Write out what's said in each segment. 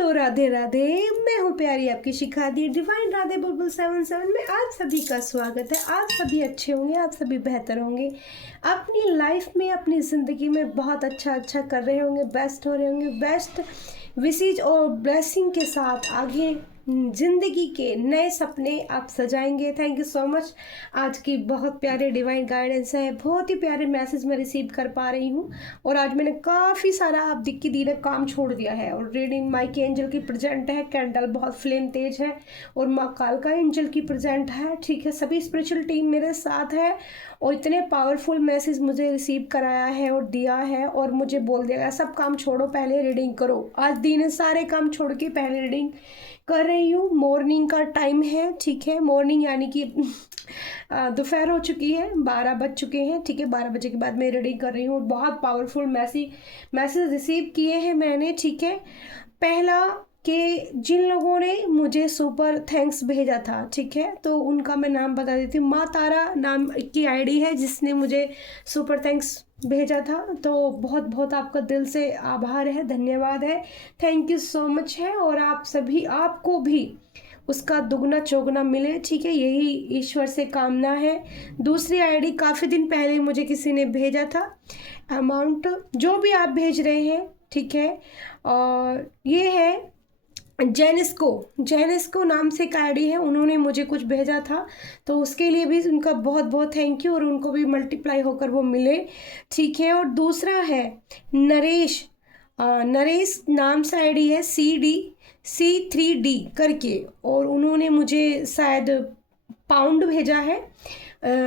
Hello Radhe Radhe. मैं हूँ प्यारी आपकी शिखा दी डिवाइन राधे बुलबुल 77 में आप सभी का स्वागत है। आप सभी अच्छे होंगे, आप सभी बेहतर होंगे, अपनी लाइफ में अपनी ज़िंदगी में बहुत अच्छा कर रहे होंगे, बेस्ट हो रहे होंगे, बेस्ट विशेज और ब्लेसिंग के साथ आगे ज़िंदगी के नए सपने आप सजाएंगे। Thank you so much. आज की बहुत प्यारे डिवाइन गाइडेंस है, बहुत ही प्यारे मैसेज मैं रिसीव कर पा रही हूँ। और आज मैंने काफ़ी सारा आप दिख की दी ने काम छोड़ दिया है और रीडिंग माई के एंजल की प्रेजेंट है। कैंडल बहुत फ्लेम तेज है और माँ कालका एंजल की प्रेजेंट है। ठीक है, सभी स्पिरिचुअल टीम मेरे साथ है और इतने पावरफुल मैसेज मुझे रिसीव कराया है और दिया है और मुझे बोल दिया सब काम छोड़ो, पहले रीडिंग करो। आज दिन सारे काम छोड़ के पहले रीडिंग कर रही हूँ। मॉर्निंग का टाइम है, ठीक है, मॉर्निंग यानी कि दोपहर हो चुकी है, 12 बज चुके हैं। ठीक है, 12 बजे के बाद मैं रीडिंग कर रही हूँ। बहुत पावरफुल मैसेज रिसीव किए हैं मैंने। ठीक है, पहला कि जिन लोगों ने मुझे सुपर थैंक्स भेजा था, ठीक है, तो उनका मैं नाम बता देती हूँ। माँ तारा नाम की आईडी है जिसने मुझे सुपर थैंक्स भेजा था, तो बहुत बहुत आपका दिल से आभार है, धन्यवाद है, थैंक यू सो मच है। और आप सभी, आपको भी उसका दुगना चौगुना मिले, ठीक है, यही ईश्वर से कामना है। दूसरी आईडी काफ़ी दिन पहले मुझे किसी ने भेजा था अमाउंट, जो भी आप भेज रहे हैं, ठीक है, और ये है जेनिस्को नाम से एक आईडी है, उन्होंने मुझे कुछ भेजा था, तो उसके लिए भी उनका बहुत बहुत थैंक यू और उनको भी मल्टीप्लाई होकर वो मिले, ठीक है। और दूसरा है नरेश नाम से आईडी है C3D करके, और उन्होंने मुझे शायद पाउंड भेजा है,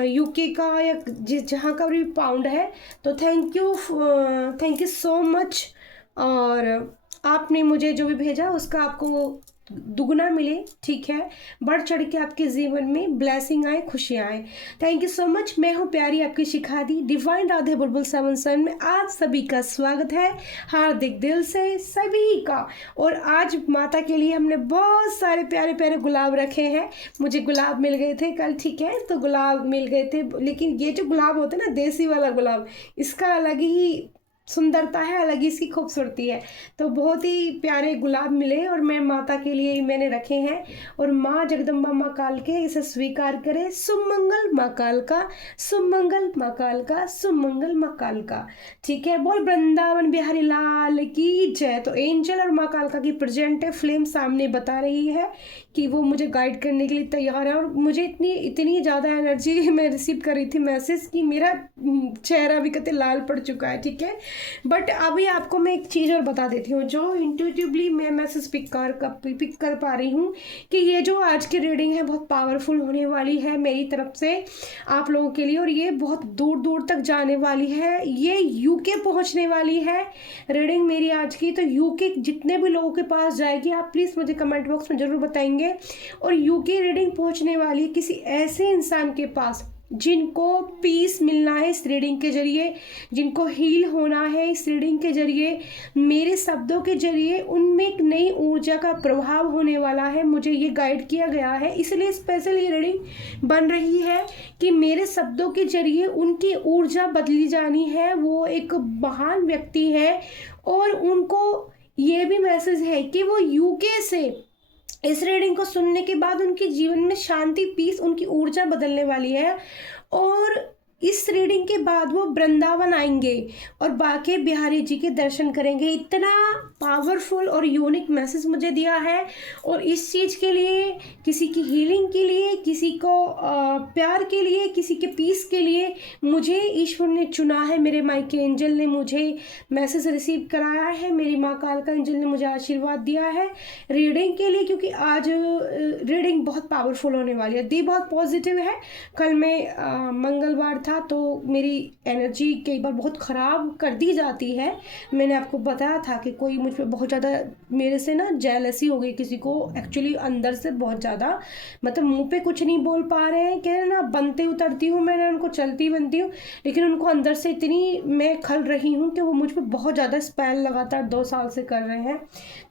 यूके का या जहाँ का भी पाउंड है, तो थैंक यू सो मच। और आपने मुझे जो भी भेजा उसका आपको दुगना मिले, ठीक है, बढ़ चढ़ के आपके जीवन में ब्लेसिंग आए, खुशियाँ आए। Thank you so much. मैं हूँ प्यारी आपकी शिखा दी डिवाइन राधे बुलबुल 77 में आप सभी का स्वागत है, हार्दिक दिल से सभी का। और आज माता के लिए हमने बहुत सारे प्यारे प्यारे गुलाब रखे हैं। मुझे गुलाब मिल गए थे कल, ठीक है, तो गुलाब मिल गए थे, लेकिन ये जो गुलाब होते हैं ना, देसी वाला गुलाब, इसका अलग ही सुंदरता है, अलग ही इसकी खूबसूरती है। तो बहुत ही प्यारे गुलाब मिले और मैं माता के लिए मैंने रखे हैं। और माँ जगदम्बा माँ काल के इसे स्वीकार करे। सुमंगल माँ काल का, सुमंगल माँ काल का, सुमंगल माँ काल का, ठीक है। बोल वृंदावन बिहारी लाल की जय। तो एंजल और माँ कालका की प्रेजेंट है, फ्लेम सामने बता रही है कि वो मुझे गाइड करने के लिए तैयार है। और मुझे इतनी ज़्यादा एनर्जी मैं रिसीव कर रही थी मैसेज की, मेरा चेहरा भी कहते लाल पड़ चुका है, ठीक है। बट अभी आपको मैं एक चीज़ और बता देती हूँ जो इंट्यूटिवली मैं मैसेज पिक कर पा रही हूँ कि ये जो आज की रीडिंग है बहुत पावरफुल होने वाली है मेरी तरफ से आप लोगों के लिए, और ये बहुत दूर दूर तक जाने वाली है, ये यूके पहुँचने वाली है रीडिंग मेरी आज की। तो यूके जितने भी लोगों के पास जाएगी आप प्लीज़ मुझे कमेंट बॉक्स में ज़रूर बताएंगे। और यूके रीडिंग पहुँचने वाली है किसी ऐसे इंसान के पास जिनको पीस मिलना है इस रीडिंग के जरिए, जिनको हील होना है इस रीडिंग के जरिए, मेरे शब्दों के जरिए उनमें एक नई ऊर्जा का प्रभाव होने वाला है। मुझे ये गाइड किया गया है, इसलिए स्पेशल ये रीडिंग बन रही है कि मेरे शब्दों के जरिए उनकी ऊर्जा बदली जानी है। वो एक महान व्यक्ति है और उनको ये भी मैसेज है कि वो यूके से इस रीडिंग को सुनने के बाद उनके जीवन में शांति, पीस, उनकी ऊर्जा बदलने वाली है। और इस रीडिंग के बाद वो वृंदावन आएंगे और बाके बिहारी जी के दर्शन करेंगे। इतना पावरफुल और यूनिक मैसेज मुझे दिया है। और इस चीज़ के लिए, किसी की हीलिंग के लिए, किसी को प्यार के लिए, किसी के पीस के लिए मुझे ईश्वर ने चुना है। मेरे माई के एंजल ने मुझे मैसेज रिसीव कराया है, मेरी माँ कालका एंजल ने मुझे आशीर्वाद दिया है रीडिंग के लिए, क्योंकि आज रीडिंग बहुत पावरफुल होने वाली है। दी बहुत पॉजिटिव है। कल मैं मंगलवार था तो मेरी एनर्जी कई बार बहुत ख़राब कर दी जाती है। मैंने आपको बताया था कि कोई मुझ पर बहुत ज़्यादा, मेरे से ना जेलसी हो गई किसी को, एक्चुअली अंदर से बहुत ज़्यादा, मतलब मुंह पे कुछ नहीं बोल पा रहे हैं, कह रहे ना बनते उतरती हूँ मैंने उनको, चलती बनती हूँ, लेकिन उनको अंदर से इतनी मैं खल रही हूँ कि वो मुझ पर बहुत ज़्यादा स्पेल लगातार 2 साल से कर रहे हैं।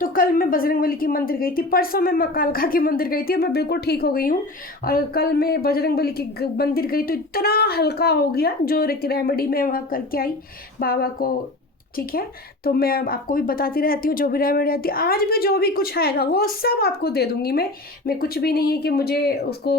तो कल मैं बजरंगबली के मंदिर गई थी, परसों मैं माँ कालका के मंदिर गई थी और मैं बिल्कुल ठीक हो गई हूँ। और कल मैं बजरंगबली के मंदिर गई तो इतना हल्का हो गया, जो रेमेडी मैं वहाँ करके आई, बाबा को ठीक है। तो मैं अब आपको भी बताती रहती हूँ, जो भी रेमेडी आती है, आज भी जो भी कुछ आएगा वो सब आपको दे दूँगी मैं कुछ भी नहीं है कि मुझे उसको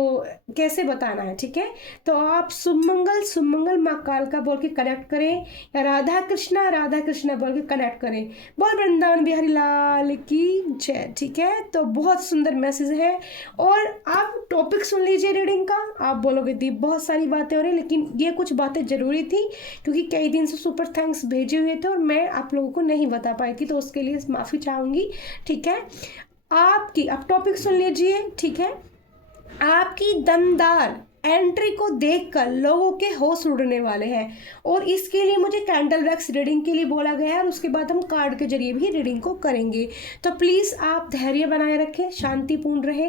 कैसे बताना है, ठीक है। तो आप सुमंगल माँ कालका बोल के कनेक्ट करें, या राधा कृष्णा बोल के कनेक्ट करें। बोल वृंदावन बिहारी लाल की जय, ठीक है। तो बहुत सुंदर मैसेज है, और आप टॉपिक सुन लीजिए रीडिंग का। आप बोलोगे दी बहुत सारी बातें हो रही, लेकिन ये कुछ बातें ज़रूरी थी, क्योंकि कई दिन से सुपर थैंक्स भेजे हुए थे और मैं आप लोगों को नहीं बता पाई थी, तो उसके लिए माफ़ी चाहूँगी, ठीक है। आपकी आप टॉपिक सुन लीजिए, ठीक है। आपकी दमदार एंट्री को देखकर लोगों के होश उड़ने वाले हैं, और इसके लिए मुझे कैंडल वैक्स रीडिंग के लिए बोला गया है, और उसके बाद हम कार्ड के जरिए भी रीडिंग को करेंगे। तो प्लीज़ आप धैर्य बनाए रखें, शांतिपूर्ण रहे,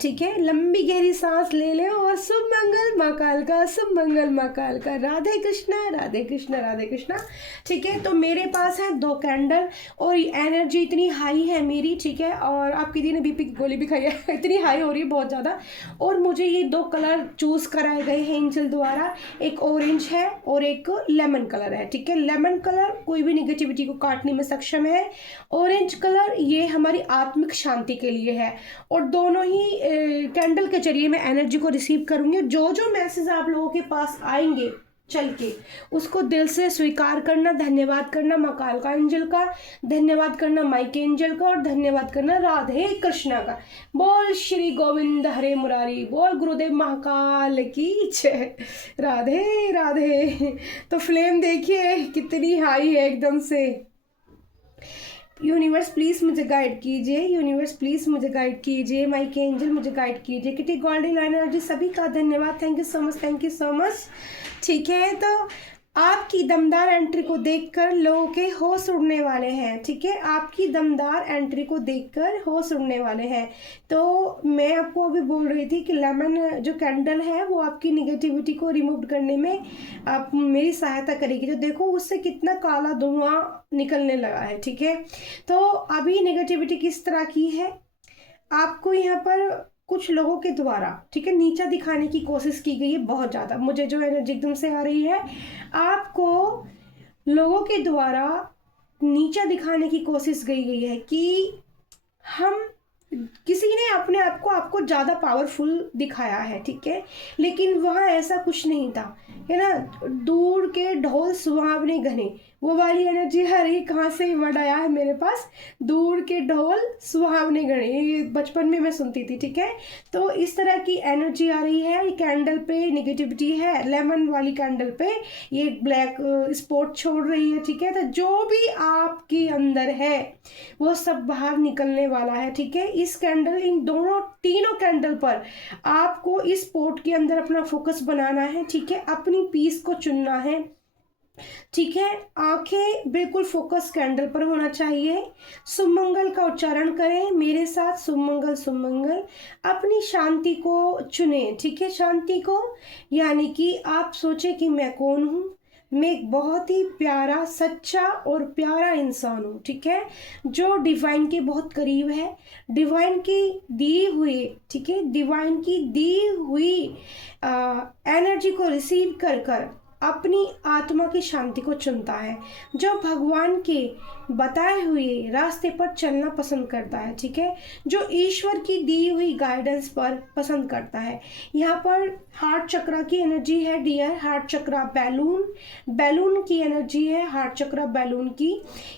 ठीक है। लंबी गहरी सांस ले लें, और शुभ मंगल माँ काल का, शुभ मंगल माँ काल का। राधे कृष्णा राधे कृष्णा राधे कृष्णा, ठीक है। तो मेरे पास है 2 कैंडल, और एनर्जी इतनी हाई है मेरी, ठीक है। और आपकी दी ने बीपी की गोली भी खाई है इतनी हाई हो रही है बहुत ज़्यादा। और मुझे ये 2 कलर चूज़ कराए गए हैं एंजल द्वारा, एक ऑरेंज है और एक लेमन कलर है, ठीक है। लेमन कलर कोई भी निगेटिविटी को काटने में सक्षम है, ऑरेंज कलर ये हमारी आत्मिक शांति के लिए है। और दोनों ही कैंडल के जरिए मैं एनर्जी को रिसीव करूँगी। जो जो मैसेज आप लोगों के पास आएंगे चल के, उसको दिल से स्वीकार करना, धन्यवाद करना माँ कालका एंजल का, धन्यवाद करना माइक एंजल का, और धन्यवाद करना राधे कृष्णा का। बोल श्री गोविंद हरे मुरारी, बोल गुरुदेव महाकाल की जय, राधे राधे। तो फ्लेम देखिए कितनी हाई है एकदम से। यूनिवर्स प्लीज़ मुझे गाइड कीजिए, यूनिवर्स प्लीज़ मुझे गाइड कीजिए, माइक एंजल मुझे गाइड कीजिए। किटी गोल्डन एनर्जी सभी का धन्यवाद, thank you so much, thank you so much, ठीक है। तो आपकी दमदार एंट्री को देखकर लोगों के होश उड़ने वाले हैं, ठीक है। आपकी दमदार एंट्री को देखकर होश उड़ने वाले हैं। तो मैं आपको अभी बोल रही थी कि लेमन जो कैंडल है वो आपकी निगेटिविटी को रिमूव करने में आप मेरी सहायता करेगी। तो देखो उससे कितना काला धुआं निकलने लगा है, ठीक है। तो अभी निगेटिविटी किस तरह की है, आपको यहाँ पर कुछ लोगों के द्वारा, ठीक है, नीचा दिखाने की कोशिश की गई है बहुत ज़्यादा। मुझे जो एनर्जी एकदम से आ रही है, आपको लोगों के द्वारा नीचा दिखाने की कोशिश की गई है कि हम किसी ने अपने आप को आपको ज़्यादा पावरफुल दिखाया है, ठीक है। लेकिन वहाँ ऐसा कुछ नहीं था, है ना। दूर के ढोल सुहावने घने, वो वाली एनर्जी आ रही, कहाँ से वर्ड आया है मेरे पास, दूर के ढोल सुहावने घने, ये बचपन में मैं सुनती थी, ठीक है। तो इस तरह की एनर्जी आ रही है। ये कैंडल पे निगेटिविटी है, लेमन वाली कैंडल पे ये ब्लैक स्पॉट छोड़ रही है, ठीक है। तो जो भी आपके अंदर है वो सब बाहर निकलने वाला है, ठीक है। इस कैंडल, इन दोनों तीनों कैंडल पर आपको इस स्पॉट के अंदर अपना फोकस बनाना है, ठीक है। अपनी पीस को चुनना है, ठीक है। आंखें बिल्कुल फोकस कैंडल पर होना चाहिए। सुमंगल का उच्चारण करें मेरे साथ, सुमंगल सुमंगल। अपनी शांति को चुने, ठीक है, शांति को, यानी कि आप सोचे कि मैं कौन हूँ, मैं एक बहुत ही प्यारा, सच्चा और प्यारा इंसान हूँ, ठीक है, जो डिवाइन के बहुत करीब है, डिवाइन की दी हुई, ठीक है, डिवाइन की दी हुई एनर्जी को रिसीव कर कर अपनी आत्मा की शांति को चुनता है, जो भगवान के बताए हुए रास्ते पर चलना पसंद करता है, ठीक है, जो ईश्वर की दी हुई गाइडेंस पर पसंद करता है। यहाँ पर हार्ट चक्रा की एनर्जी है डियर, हार्ट चक्रा बैलून की एनर्जी है, हार्ट चक्रा बैलून की।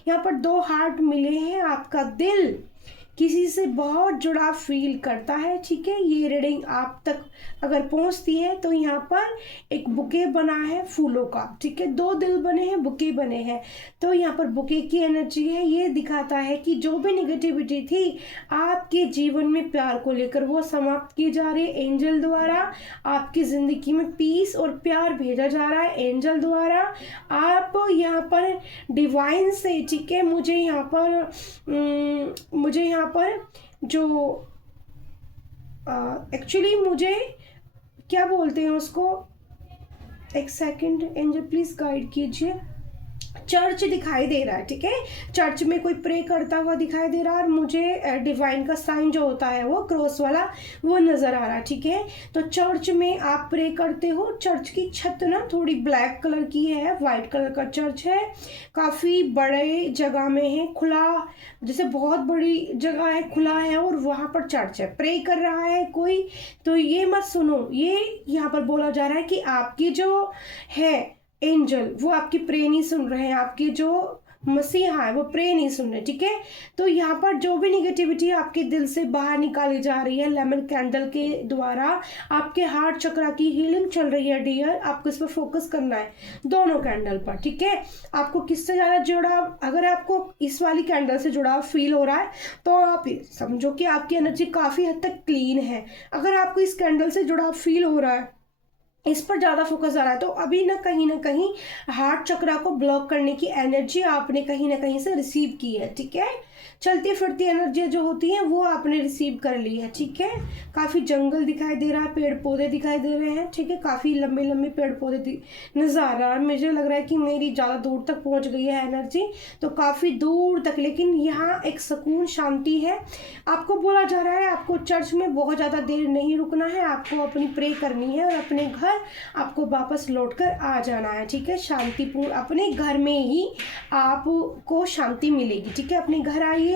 यहाँ पर 2 हार्ट मिले हैं, आपका दिल किसी से बहुत जुड़ाव फील करता है, ठीक है। ये रीडिंग आप तक अगर पहुंचती है तो यहाँ पर एक बुके बना है फूलों का, ठीक है, 2 दिल बने हैं, बुके बने हैं। तो यहाँ पर बुके की एनर्जी है, ये दिखाता है कि जो भी निगेटिविटी थी आपके जीवन में प्यार को लेकर वो समाप्त की जा रही है एंजल द्वारा। आपकी ज़िंदगी में पीस और प्यार भेजा जा रहा है एंजल द्वारा। आप यहाँ पर डिवाइन से, ठीक है, मुझे यहाँ पर जो एक्चुअली मुझे क्या बोलते हैं उसको, एक सेकंड एंजल प्लीज़ गाइड कीजिए। चर्च दिखाई दे रहा है, ठीक है। चर्च में कोई प्रे करता हुआ दिखाई दे रहा है और मुझे डिवाइन का साइन जो होता है वो क्रॉस वाला वो नज़र आ रहा है, ठीक है। तो चर्च में आप प्रे करते हो। चर्च की छत ना थोड़ी ब्लैक कलर की है, वाइट कलर का चर्च है, काफ़ी बड़े जगह में है, खुला, जैसे बहुत बड़ी जगह है, खुला है और वहाँ पर चर्च है, प्रे कर रहा है कोई। तो ये मत सुनो, ये यहाँ पर बोला जा रहा है कि आपकी जो है एंजल वो आपकी प्रे नहीं सुन रहे हैं, आपके जो मसीहा है वो प्रे नहीं सुन रहे, ठीक है। तो यहाँ पर जो भी निगेटिविटी आपके दिल से बाहर निकाली जा रही है लेमन कैंडल के द्वारा, आपके हार्ट चक्रा की हीलिंग चल रही है डियर। आपको इस पर फोकस करना है दोनों कैंडल पर, ठीक है। आपको किससे ज़्यादा जुड़ाव, अगर आपको इस वाली कैंडल से जुड़ाव फील हो रहा है तो आप समझो कि आपकी एनर्जी काफ़ी हद तक क्लीन है। अगर आपको इस कैंडल से जुड़ाव फील हो रहा है, इस पर ज़्यादा फोकस आ रहा है, तो अभी ना कहीं हार्ट चक्रा को ब्लॉक करने की एनर्जी आपने कहीं ना कहीं से रिसीव की है, ठीक है। चलती फिरती एनर्जी जो होती है वो आपने रिसीव कर ली है, ठीक है। काफ़ी जंगल दिखाई दे रहा है, पेड़ पौधे दिखाई दे रहे हैं, ठीक है। काफ़ी लंबे लंबे पेड़ पौधे नज़र आ रहा है। मुझे लग रहा है कि मेरी ज़्यादा दूर तक पहुंच गई है एनर्जी, तो काफ़ी दूर तक, लेकिन यहाँ एक सुकून शांति है। आपको बोला जा रहा है आपको चर्च में बहुत ज़्यादा देर नहीं रुकना है, आपको अपनी प्रे करनी है और अपने घर आपको वापस लौटकर आ जाना है, ठीक है। शांतिपूर्ण अपने घर में ही आपको शांति मिलेगी, ठीक है। अपने घर आइए,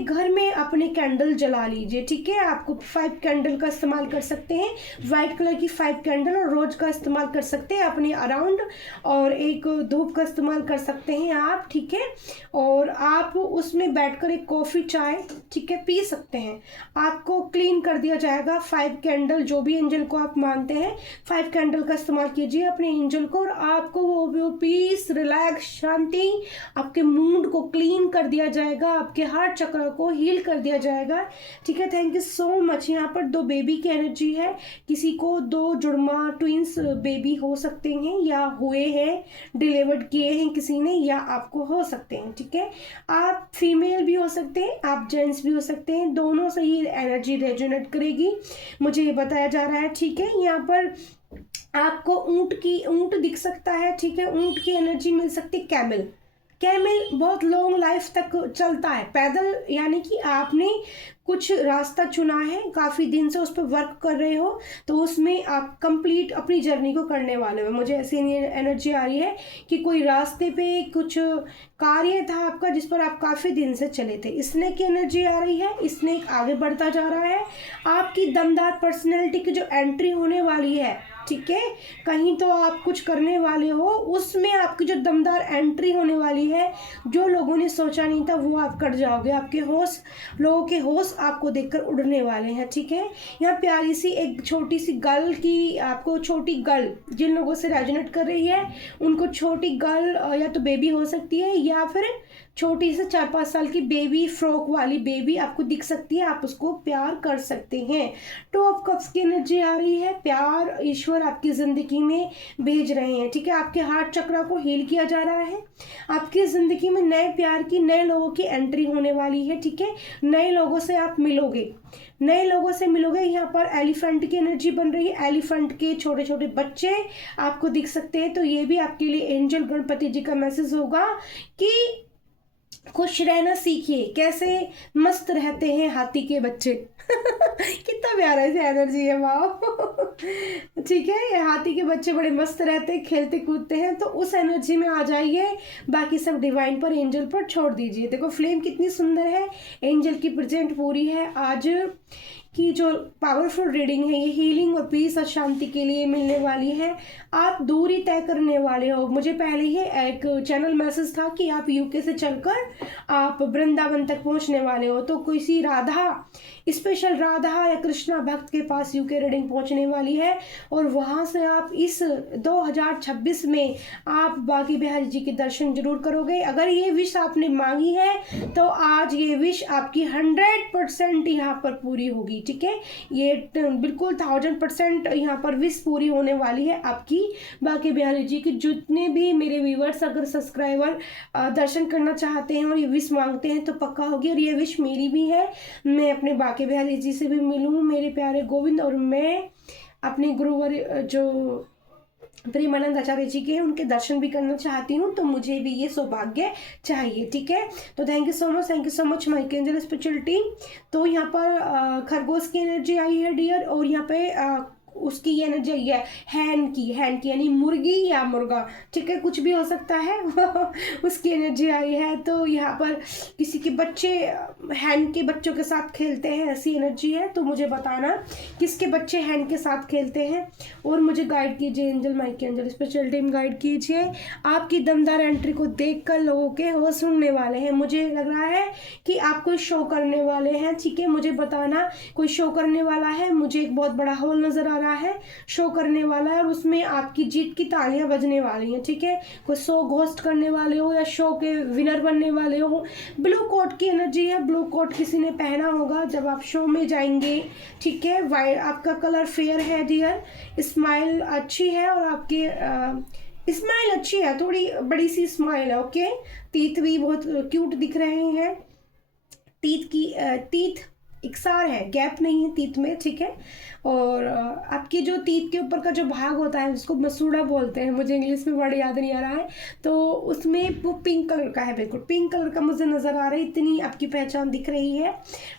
घर में अपने कैंडल जला लीजिए, ठीक है। आपको 5 कैंडल का इस्तेमाल कर सकते हैं, वाइट कलर की 5 कैंडल और रोज का इस्तेमाल कर सकते हैं अपने अराउंड, और एक धूप का इस्तेमाल कर सकते हैं आप, ठीक है। और आप उसमें बैठकर एक कॉफ़ी चाय, ठीक है, पी सकते हैं। आपको क्लीन कर दिया जाएगा। 5 कैंडल जो भी एंजल को आप मानते हैं, 5 कैंडल का इस्तेमाल कीजिए अपने एंजल को, और आपको वो पीस, रिलैक्स, शांति, आपके मूड को क्लीन कर दिया जाएगा, आपके हार्ट चक्र को हील कर दिया जाएगा, ठीक है। Thank you so much. यहाँ पर 2 बेबी की एनर्जी है, किसी को 2 जुड़वा ट्विंस बेबी हो सकते हैं या हुए हैं, डिलीवर्ड किए हैं किसी ने, या आपको हो सकते हैं, ठीक है। आप फीमेल भी हो सकते हैं, आप जेंट्स भी हो सकते हैं, दोनों से ही एनर्जी रेजोनेट करेगी, मुझे ये बताया जा रहा है, ठीक है। यहाँ पर आपको ऊंट दिख सकता है, ठीक है। ऊंट की एनर्जी मिल सकती है। कैमल बहुत लॉन्ग लाइफ तक चलता है पैदल, यानी कि आपने कुछ रास्ता चुना है, काफ़ी दिन से उस पर वर्क कर रहे हो, तो उसमें आप कंप्लीट अपनी जर्नी को करने वाले हो। मुझे ऐसी एनर्जी आ रही है कि कोई रास्ते पे कुछ कार्य था आपका जिस पर आप काफ़ी दिन से चले थे। स्नेक की एनर्जी आ रही है, स्नेक आगे बढ़ता जा रहा है। आपकी दमदार पर्सनैलिटी की जो एंट्री होने वाली है, ठीक है, कहीं तो आप कुछ करने वाले हो, उसमें आपकी जो दमदार एंट्री होने वाली है, जो लोगों ने सोचा नहीं था वो आप कर जाओगे। आपके होश, लोगों के होश आपको देखकर उड़ने वाले हैं, ठीक है। यहाँ प्यारी सी एक छोटी सी गर्ल की, आपको छोटी गर्ल जिन लोगों से रेजोनेट कर रही है उनको छोटी गर्ल या तो बेबी हो सकती है, या फिर छोटी से 4-5 साल की बेबी, फ्रॉक वाली बेबी आपको दिख सकती है, आप उसको प्यार कर सकते हैं। 2 ऑफ कप्स की एनर्जी आ रही है, प्यार ईश्वर आपकी ज़िंदगी में भेज रहे हैं, ठीक है। आपके हार्ट चक्र को हील किया जा रहा है, आपकी ज़िंदगी में नए प्यार की, नए लोगों की एंट्री होने वाली है, ठीक है। नए लोगों से आप मिलोगे, नए लोगों से मिलोगे। यहाँ पर एलिफेंट की एनर्जी बन रही है, एलिफेंट के छोटे छोटे बच्चे आपको दिख सकते हैं, तो ये भी आपके लिए एंजल गणपति जी का मैसेज होगा कि खुश रहना सीखिए। कैसे मस्त रहते हैं हाथी के बच्चे कितना प्यारा से एनर्जी है, वाह ठीक है। ये हाथी के बच्चे बड़े मस्त रहते हैं, खेलते कूदते हैं, तो उस एनर्जी में आ जाइए, बाकी सब डिवाइन पर, एंजल पर छोड़ दीजिए। देखो फ्लेम कितनी सुंदर है, एंजल की प्रेजेंट पूरी है। आज की जो पावरफुल रीडिंग है ये हीलिंग और पीस और शांति के लिए मिलने वाली है। आप दूरी तय करने वाले हो। मुझे पहले ही एक चैनल मैसेज था कि आप यूके से चलकर आप वृंदावन तक पहुंचने वाले हो, तो किसी राधा, स्पेशल राधा या कृष्णा भक्त के पास यूके रीडिंग पहुंचने वाली है, और वहां से आप इस 2026 में आप बाकी बिहारी जी के दर्शन जरूर करोगे। अगर ये विश आपने मांगी है तो आज ये विश आपकी 100% यहाँ पर पूरी होगी, ठीक है। ये बिल्कुल 1000% यहाँ पर विश पूरी होने वाली है आपकी। बाकी बिहारी जी के जितने भी मेरे व्यूवर्स, अगर सब्सक्राइबर दर्शन करना चाहते हैं और ये विश मांगते हैं तो पक्का होगी, और ये विश मेरी भी है। मैं अपने बाकी बिहारी जी से भी मिलूँ, मेरे प्यारे गोविंद, और मैं अपने गुरुवर जो प्रेमानंद आचार्य जी के हैं, उनके दर्शन भी करना चाहती हूँ, तो मुझे भी ये सौभाग्य चाहिए। ठीक है, तो thank you so much my angel spiritual team. तो यहाँ पर खरगोश की एनर्जी आई है डियर, और यहाँ पे उसकी ये एनर्जी आई है हैन की यानी मुर्गी या मुर्गा, ठीक है, कुछ भी हो सकता है उसकी एनर्जी आई है। तो यहाँ पर किसी के बच्चे हैन के बच्चों के साथ खेलते हैं, ऐसी एनर्जी है। तो मुझे बताना किसके बच्चे हैन के साथ खेलते हैं, और मुझे गाइड कीजिए एंजल, माइक एंजल स्पेशल टीम गाइड कीजिए। आपकी दमदार एंट्री को देखकर लोगों के होश सुनने वाले हैं, मुझे लग रहा है कि आप कोई शो करने वाले हैं। ठीक है, मुझे बताना कोई शो करने वाला है। मुझे एक बहुत बड़ा हॉल नजर आ रहा है, शो करने वाला है, और उसमें आपकी जीत की तालियां बजने वाली हैं। ठीक है, कोई शो होस्ट करने वाले हो या शो के विनर बनने वाले हो। ब्लू कोट की एनर्जी है, ब्लू कोट किसी ने पहना होगा जब आप शो में जाएंगे। ठीक है, वाइट आपका कलर फेयर है डियर, स्माइल अच्छी है, और आपकी स्माइल अच्छी है, थोड़ी बड़ी सी स्माइल है। ओके, टीथ भी बहुत क्यूट दिख रहे हैं, टीथ इकसार है, गैप नहीं है टीथ में। ठीक है, और आपके जो टीथ के ऊपर का जो भाग होता है उसको मसूड़ा बोलते हैं, मुझे इंग्लिश में वर्ड याद नहीं आ रहा है, तो उसमें वो पिंक कलर का है, बिल्कुल पिंक कलर का मुझे नज़र आ रहा है। इतनी आपकी पहचान दिख रही है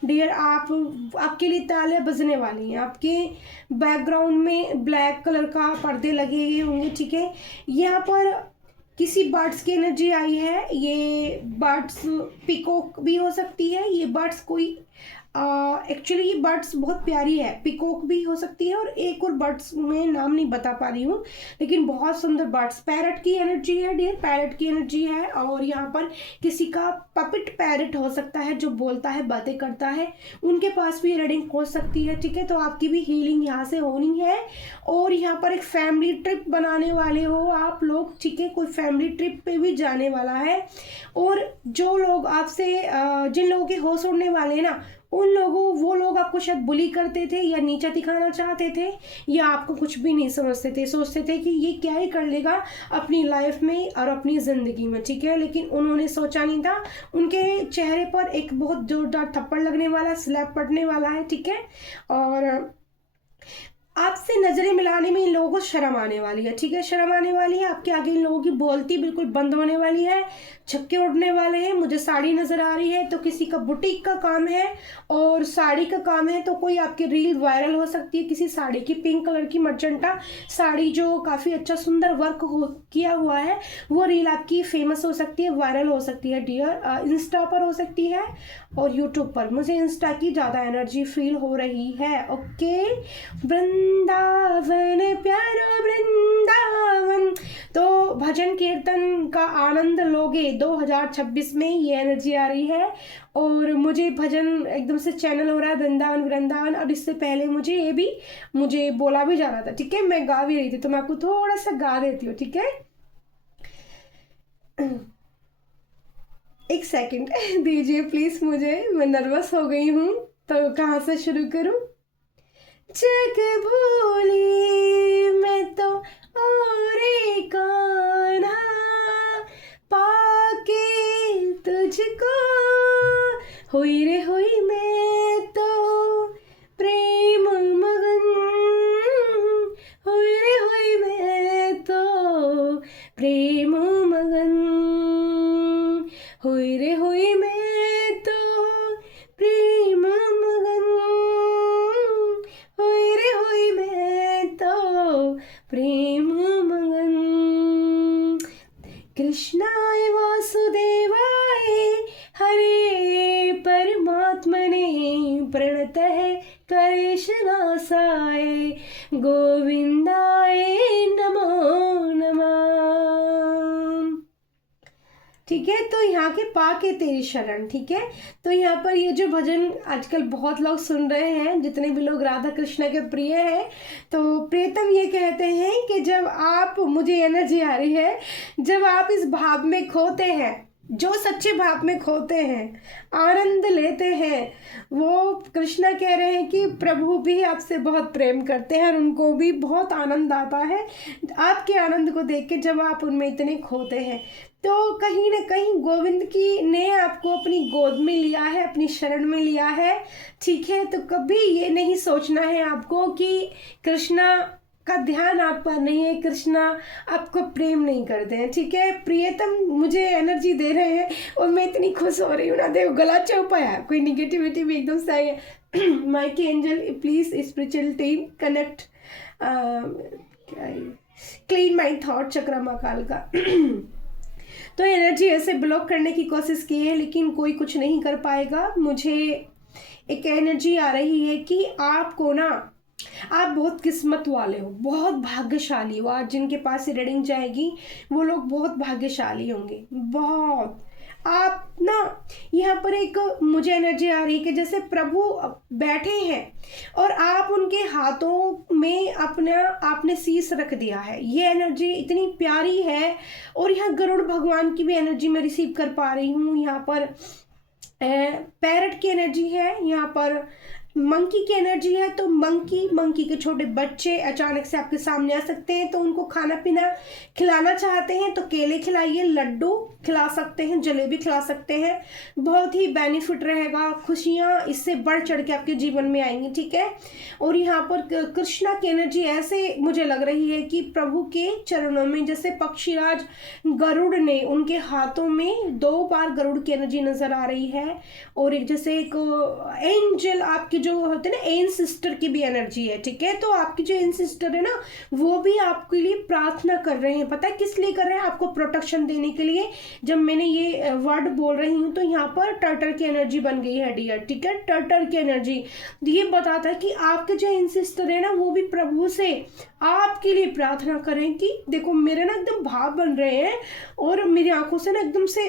डियर। आपके लिए तालियां बजने वाली हैं, आपके बैकग्राउंड में ब्लैक कलर का पर्दे लगे हुए होंगे। ठीक है, यहाँ पर किसी बर्ड्स की एनर्जी आई है, ये बर्ड्स पिकॉक भी हो सकती है, ये बर्ड्स कोई एक्चुअली ये बर्ड्स बहुत प्यारी है, पिकॉक भी हो सकती है, और एक और बर्ड्स में नाम नहीं बता पा रही हूँ, लेकिन बहुत सुंदर बर्ड्स। पैरट की एनर्जी है डियर, पैरट की एनर्जी है, और यहाँ पर किसी का पपिट पैरट हो सकता है जो बोलता है, बातें करता है, उनके पास भी रीडिंग हो सकती है। ठीक है, तो आपकी भी हीलिंग यहाँ से होनी है, और यहाँ पर एक फैमिली ट्रिप बनाने वाले हो आप लोग। ठीक है, कोई फैमिली ट्रिप पे भी जाने वाला है, और जो लोग आपसे जिन लोगों के होश उड़ने वाले हैं ना, वो लोग आपको शायद बुली करते थे या नीचा दिखाना चाहते थे, या आपको कुछ भी नहीं समझते थे, सोचते थे कि ये क्या ही कर लेगा अपनी लाइफ में और अपनी ज़िंदगी में। ठीक है, लेकिन उन्होंने सोचा नहीं था, उनके चेहरे पर एक बहुत जोरदार थप्पड़ लगने वाला, स्लैप पड़ने वाला है। ठीक है, और आपसे नजरें मिलाने में इन लोगों को शर्म आने वाली है। ठीक है, शर्म आने वाली है, आपके आगे इन लोगों की बोलती बिल्कुल बंद होने वाली है, छक्के उड़ने वाले हैं। मुझे साड़ी नजर आ रही है, तो किसी का बुटीक का काम है और साड़ी का काम है, तो कोई आपकी रील वायरल हो सकती है किसी साड़ी की, पिंक कलर की मर्जेंटा साड़ी जो काफ़ी अच्छा सुंदर वर्क किया हुआ है, वो रील आपकी फेमस हो सकती है, वायरल हो सकती है डियर। इंस्टा पर हो सकती है और यूट्यूब पर। मुझे इंस्टा की ज़्यादा एनर्जी फील हो रही है। ओके, वृंदावन प्यारो वृंदावन, तो भजन कीर्तन का आनंद लोगे 2026 में, ये एनर्जी आ रही है। और मुझे भजन एकदम से चैनल हो रहा है वृंदावन वृंदावन। अब इससे पहले मुझे बोला भी जा रहा था। ठीक है, मैं गा भी रही थी, तो मैं आपको थोड़ा सा गा देती हूँ। ठीक है, एक सेकंड दीजिए प्लीज मुझे, मैं नर्वस हो गई हूँ, तो कहाँ से शुरू करूँ। जग भूली मैं तो और कान्हा, पाके तुझको हुई रे हुई मैं तो प्रेम मगन, हुई रे हुई मैं तो प्रेम मगन, हुई रे हुई मैं तो प्रेम मगन, हुई रे हुई मैं तो प्रेम मगन। कृष्णाय वासुदेवाय हरे परमात्मने प्रणतः क्लेशनाशाय गोविंदाय नमो नमः। ठीक है, तो यहाँ के पाके तेरी शरण। ठीक है, तो यहाँ पर ये जो भजन आजकल बहुत लोग सुन रहे हैं, जितने भी लोग राधा कृष्ण के प्रिय हैं, तो प्रियतम ये कहते हैं कि जब आप, मुझे एनर्जी आ रही है, जब आप इस भाव में खोते हैं, जो सच्चे भाव में खोते हैं, आनंद लेते हैं, वो कृष्णा कह रहे हैं कि प्रभु भी आपसे बहुत प्रेम करते हैं और उनको भी बहुत आनंद आता है आपके आनंद को देख के, जब आप उनमें इतने खोते हैं। तो कहीं ना कहीं गोविंद की ने आपको अपनी गोद में लिया है, अपनी शरण में लिया है। ठीक है, तो कभी ये नहीं सोचना है आपको कि कृष्णा का ध्यान आप पर नहीं है, कृष्णा आपको प्रेम नहीं करते हैं, ठीक है। प्रियतम मुझे एनर्जी दे रहे हैं और मैं इतनी खुश हो रही हूँ ना, देखो गला चौपाया, कोई निगेटिविटी भी एकदम सही है। Mikey angel please spiritual team connect clean mind thought चक्र महाकाल का। तो एनर्जी ऐसे ब्लॉक करने की कोशिश की है लेकिन कोई कुछ नहीं कर पाएगा। मुझे एक एनर्जी आ रही है कि आपको ना, आप बहुत किस्मत वाले हो, बहुत भाग्यशाली हो। आज जिनके पास से रीडिंग जाएगी वो लोग बहुत भाग्यशाली होंगे, बहुत। आप ना यहाँ पर एक मुझे एनर्जी आ रही है कि जैसे प्रभु बैठे हैं और आप उनके हाथों में अपना आपने शीश रख दिया है। ये एनर्जी इतनी प्यारी है। और यहाँ गरुड़ भगवान की भी एनर्जी मैं रिसीव कर पा रही हूँ। यहाँ पर पैरट की एनर्जी है, यहाँ पर मंकी की एनर्जी है। तो मंकी के छोटे बच्चे अचानक से आपके सामने आ सकते हैं, तो उनको खाना पीना खिलाना चाहते हैं तो केले खिलाइए, लड्डू खिला सकते हैं, जलेबी खिला सकते हैं। बहुत ही बेनिफिट रहेगा, खुशियाँ इससे बढ़ चढ़ के आपके जीवन में आएंगी, ठीक है। और यहाँ पर कृष्णा की एनर्जी ऐसे मुझे लग रही है कि प्रभु के चरणों में जैसे पक्षीराज गरुड़ ने, उनके हाथों में 2 बार गरुड़ की एनर्जी नजर आ रही है। और एक जैसे एक एंजल आपकी जो होते हैं ना, एंसेस्टर की भी एनर्जी है, ठीक है। तो आपकी जो एंसेस्टर है ना, वो भी आपके लिए प्रार्थना कर रहे हैं। पता है किस लिए कर रहे हैं? आपको प्रोटेक्शन देने के लिए। जब मैंने ये वर्ड बोल रही हूँ तो यहाँ पर टर्टल की एनर्जी बन गई है डियर, ठीक है। टर्टल की एनर्जी ये बताता है कि आपके जो एंसेस्टर है ना, वो भी प्रभु से आपके लिए प्रार्थना करें कि देखो मेरे ना एकदम भाव बन रहे हैं और मेरी आंखों से ना एकदम से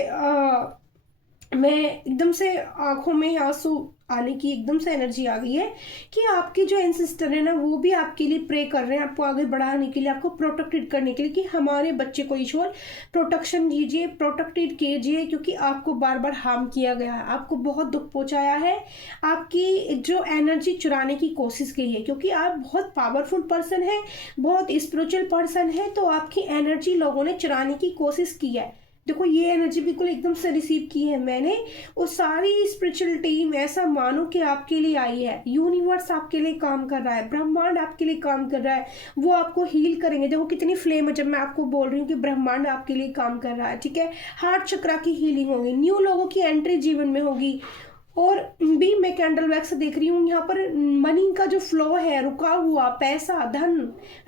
मैं एकदम से आंखों में आंसू आने की एकदम से एनर्जी आ गई है कि आपके जो एंसेस्टर है ना, वो भी आपके लिए प्रे कर रहे हैं, आपको आगे बढ़ाने के लिए, आपको प्रोटेक्टेड करने के लिए कि हमारे बच्चे को ईश्वर प्रोटेक्शन दीजिए, प्रोटेक्टेड कीजिए, क्योंकि आपको बार बार हार्म किया गया है, आपको बहुत दुख पहुंचाया है, आपकी जो एनर्जी चुराने की कोशिश की है। क्योंकि आप बहुत पावरफुल पर्सन है, बहुत स्पिरिचुअल पर्सन है, तो आपकी एनर्जी लोगों ने चुराने की कोशिश की है। देखो ये एनर्जी बिल्कुल एकदम से रिसीव की है मैंने। और सारी स्पिरिचुअल टीम ऐसा मानो कि आपके लिए आई है, यूनिवर्स आपके लिए काम कर रहा है, ब्रह्मांड आपके लिए काम कर रहा है, वो आपको हील करेंगे। देखो कितनी फ्लेम है जब मैं आपको बोल रही हूँ कि ब्रह्मांड आपके लिए काम कर रहा है, ठीक है। हार्ट चक्र की हीलिंग होगी, न्यू लोगों की एंट्री जीवन में होगी। और भी मैं कैंडल वैक्स देख रही हूँ यहाँ पर मनी का जो फ्लो है, रुका हुआ पैसा, धन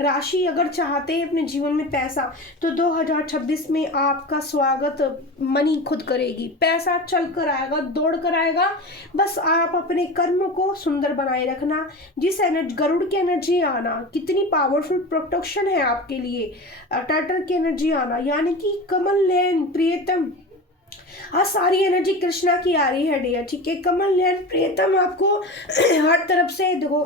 राशि, अगर चाहते हैं अपने जीवन में पैसा, तो 2026 में आपका स्वागत मनी खुद करेगी। पैसा चल कर आएगा, दौड़ कर आएगा। बस आप अपने कर्म को सुंदर बनाए रखना। जिस एनर्जी गरुड़ की एनर्जी आना, कितनी पावरफुल प्रोटेक्शन है आपके लिए। टर्टल की एनर्जी आना, यानी कि कमल नयन प्रियतम, आज सारी एनर्जी कृष्णा की आ रही है डियर, ठीक है। कमल नयन प्रियतम आपको हर तरफ से देखो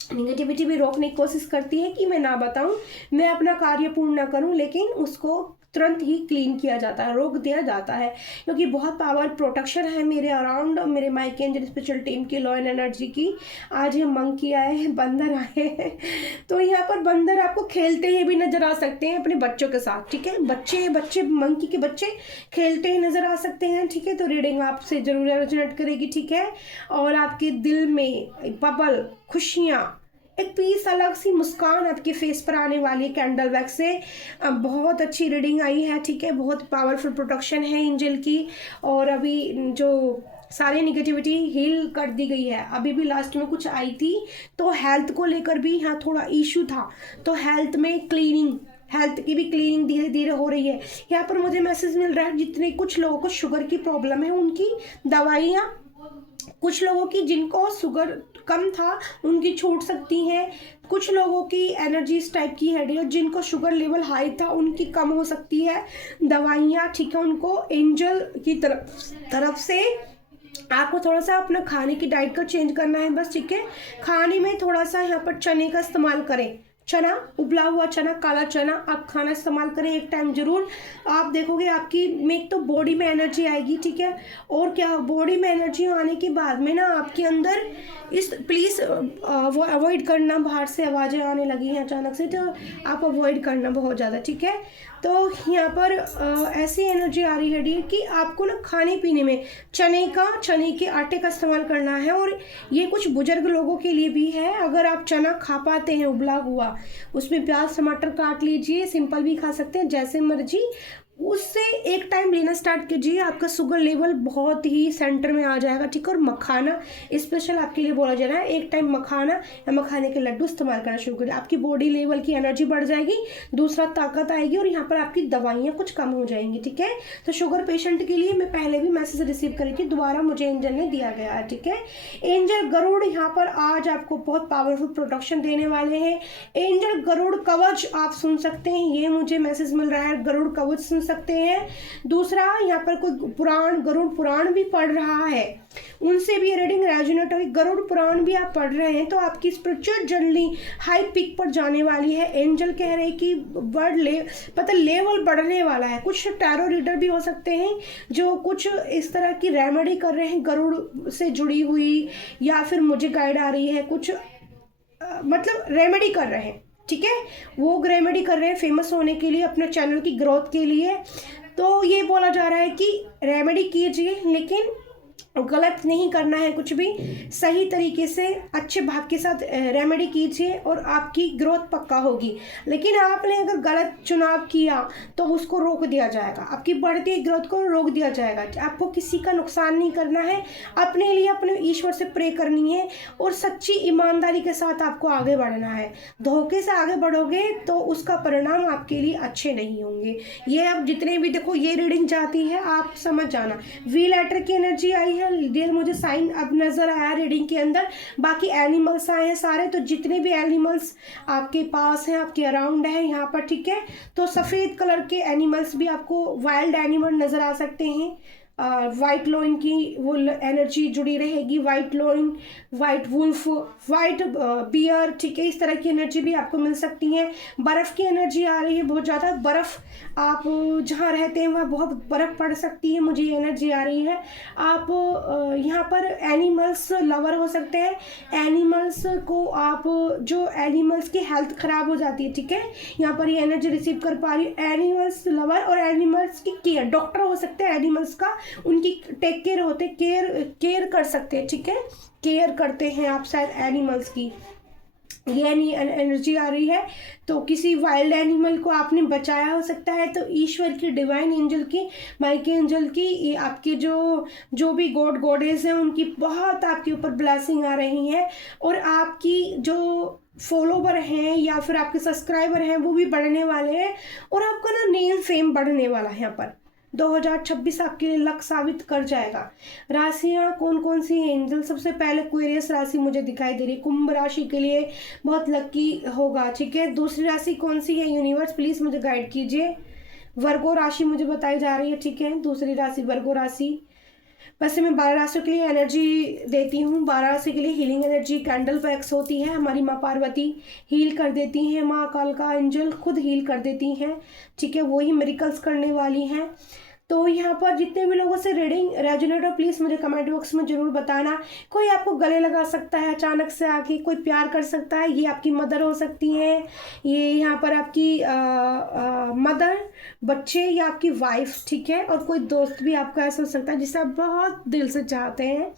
निगेटिविटी भी रोकने की कोशिश करती है कि मैं ना बताऊं, मैं अपना कार्य पूर्ण ना करूं, लेकिन उसको तुरंत ही क्लीन किया जाता है, रोक दिया जाता है, क्योंकि बहुत पावर प्रोटेक्शन है मेरे अराउंड, मेरे माइकी एंजल स्पिरिचुअल टीम की लॉ एंड एनर्जी की। आज ये मंकी आए हैं, बंदर आए हैं, तो यहाँ पर बंदर आपको खेलते हुए भी नजर आ सकते हैं अपने बच्चों के साथ, ठीक है। बच्चे मंकी के बच्चे खेलते ही नजर आ सकते हैं, ठीक है। तो रीडिंग आपसे जरूर रेजोनेट करेगी, ठीक है। और आपके दिल में बबल खुशियाँ, एक पीस, अलग सी मुस्कान आपके फेस पर आने वाली है कैंडल वैक्स से। बहुत अच्छी रीडिंग आई है, ठीक है। बहुत पावरफुल प्रोटेक्शन है एंजल की। और अभी जो सारी निगेटिविटी हील कर दी गई है। अभी भी लास्ट में कुछ आई थी तो हेल्थ को लेकर भी यहाँ थोड़ा इशू था, तो हेल्थ में क्लीनिंग, हेल्थ की भी क्लीनिंग धीरे धीरे हो रही है। यहाँ पर मुझे मैसेज मिल रहा है जितने कुछ लोगों को शुगर की प्रॉब्लम है उनकी दवाइयाँ, कुछ लोगों की जिनको शुगर कम था उनकी छूट सकती हैं, कुछ लोगों की एनर्जी इस टाइप की है और जिनको शुगर लेवल हाई था उनकी कम हो सकती है दवाइयाँ, ठीक है। उनको एंजल की तरफ से आपको थोड़ा सा अपना खाने की डाइट का चेंज करना है बस, ठीक है। खाने में थोड़ा सा यहाँ पर चने का इस्तेमाल करें, चना, उबला हुआ चना, काला चना आप खाना इस्तेमाल करें एक टाइम जरूर। आप देखोगे आपकी में एक तो बॉडी में एनर्जी आएगी, ठीक है। और क्या, बॉडी में एनर्जी आने के बाद में ना आपके अंदर इस प्लीज़ वो अवॉइड करना, बाहर से आवाज़ें आने लगी हैं अचानक से, तो आप अवॉइड करना बहुत ज़्यादा, ठीक है। तो यहाँ पर ऐसी एनर्जी आ रही है डियर कि आपको ना खाने पीने में चने के आटे का इस्तेमाल करना है। और ये कुछ बुजुर्ग लोगों के लिए भी है। अगर आप चना खा पाते हैं उबला हुआ, उसमें प्याज टमाटर काट लीजिए, सिंपल भी खा सकते हैं जैसे मर्जी, उससे एक टाइम लेना स्टार्ट कीजिए, आपका शुगर लेवल बहुत ही सेंटर में आ जाएगा। ठीक है। और मखाना स्पेशल आपके लिए बोला जा रहा है, एक टाइम मखाना या मखाने के लड्डू इस्तेमाल करना शुरू करिए, आपकी बॉडी लेवल की एनर्जी बढ़ जाएगी, दूसरा ताकत आएगी और यहाँ पर आपकी दवाइयाँ कुछ कम हो जाएंगी। ठीक है। तो शुगर पेशेंट के लिए मैं पहले भी मैसेज रिसीव करी थी, दोबारा मुझे एंजल ने दिया गया है। ठीक है। एंजल गरुड़ यहाँ पर आज आपको बहुत पावरफुल प्रोटेक्शन देने वाले हैं। एंजल गरुड़ कवच आप सुन सकते हैं, ये मुझे मैसेज मिल रहा है, गरुड़ कवच सुन सकते हैं। दूसरा यहाँ पर कोई पुराण, गरुड़ पुराण भी पढ़ रहा है, उनसे भी रीडिंग रेजोनेट होगी। गरुड़ पुराण भी आप पढ़ रहे हैं तो आपकी स्पिरिचुअल जर्नी हाई पिक पर जाने वाली है। एंजल कह रहे हैं कि लेवल बढ़ने वाला है। कुछ टैरो रीडर भी हो सकते हैं जो कुछ इस तरह की रेमेडी कर रहे हैं गरुड़ से जुड़ी हुई, या फिर मुझे गाइड आ रही है कुछ मतलब रेमेडी कर रहे हैं। ठीक है। वो रेमेडी कर रहे हैं फेमस होने के लिए, अपने चैनल की ग्रोथ के लिए। तो ये बोला जा रहा है कि रेमेडी कीजिए, लेकिन गलत नहीं करना है, कुछ भी सही तरीके से अच्छे भाग के साथ रेमेडी कीजिए और आपकी ग्रोथ पक्का होगी। लेकिन आपने अगर गलत चुनाव किया तो उसको रोक दिया जाएगा, आपकी बढ़ती ग्रोथ को रोक दिया जाएगा। आपको किसी का नुकसान नहीं करना है, अपने लिए अपने ईश्वर से प्रे करनी है और सच्ची ईमानदारी के साथ आपको आगे बढ़ना है। धोखे से आगे बढ़ोगे तो उसका परिणाम आपके लिए अच्छे नहीं होंगे। ये अब जितने भी देखो ये रीडिंग जाती है, आप समझ जाना। वी लेटर की एनर्जी आई है डियर, मुझे साइन अब नजर आया रीडिंग के अंदर। बाकी एनिमल्स आए हैं सारे, तो जितने भी एनिमल्स आपके पास हैं, आपके अराउंड है यहाँ पर। ठीक है। तो सफ़ेद कलर के एनिमल्स भी आपको वाइल्ड एनिमल नज़र आ सकते हैं। वाइट लोइन की वो एनर्जी जुड़ी रहेगी, white lion, white wolf, white bear. ठीक है। इस तरह की एनर्जी भी आपको मिल सकती है। बर्फ़ की एनर्जी आ रही है बहुत ज़्यादा, बर्फ़ आप जहाँ रहते हैं वहाँ बहुत बर्फ़ पड़ सकती है, मुझे ये एनर्जी आ रही है। आप यहाँ पर एनिमल्स लवर हो सकते हैं, एनिमल्स को आप जो एनिमल्स की हेल्थ ख़राब हो जाती है। ठीक है। यहाँ पर ये एनर्जी रिसीव कर पा रही है, एनिमल्स लवर और एनिमल्स की केयर, डॉक्टर हो सकते हैं एनिमल्स का, उनकी टेक केयर होते, केयर कर सकते हैं। ठीक है। केयर करते हैं आप शायद एनिमल्स की, ये एनर्जी आ रही है। तो किसी वाइल्ड एनिमल को आपने बचाया हो सकता है, तो ईश्वर की डिवाइन एंजल की, माइके एंजल की, आपके जो भी गॉड गॉडेस हैं उनकी बहुत आपके ऊपर ब्लेसिंग आ रही है। और आपकी जो फॉलोवर हैं या फिर आपके सब्सक्राइबर हैं वो भी बढ़ने वाले हैं, और आपका ना नेम फेम बढ़ने वाला है। यहाँ पर 2026 आपके लिए लक साबित कर जाएगा। राशियां कौन कौन सी हैं एंजल? सबसे पहले एक्वेरियस राशि मुझे दिखाई दे रही है, कुंभ राशि के लिए बहुत लकी होगा। ठीक है। दूसरी राशि कौन सी है यूनिवर्स, प्लीज़ मुझे गाइड कीजिए। वर्गो राशि मुझे बताई जा रही है। ठीक है। दूसरी राशि वर्गो राशि। वैसे मैं 12 राशियों के लिए एनर्जी देती हूँ। 12 राशि के लिए हीलिंग एनर्जी कैंडल पैक्स होती है, हमारी माँ पार्वती हील कर देती हैं, माँ काल का एंजल खुद हील कर देती हैं। ठीक है। वही मिरेकल्स करने वाली हैं। तो यहाँ पर जितने भी लोगों से रीडिंग रेजोनेट हो, प्लीज़ मुझे कमेंट बॉक्स में ज़रूर बताना। कोई आपको गले लगा सकता है अचानक से आके, कोई प्यार कर सकता है, ये आपकी मदर हो सकती हैं, ये यहाँ पर आपकी मदर, बच्चे या आपकी वाइफ। ठीक है। और कोई दोस्त भी आपका ऐसा हो सकता है जिसे आप बहुत दिल से चाहते हैं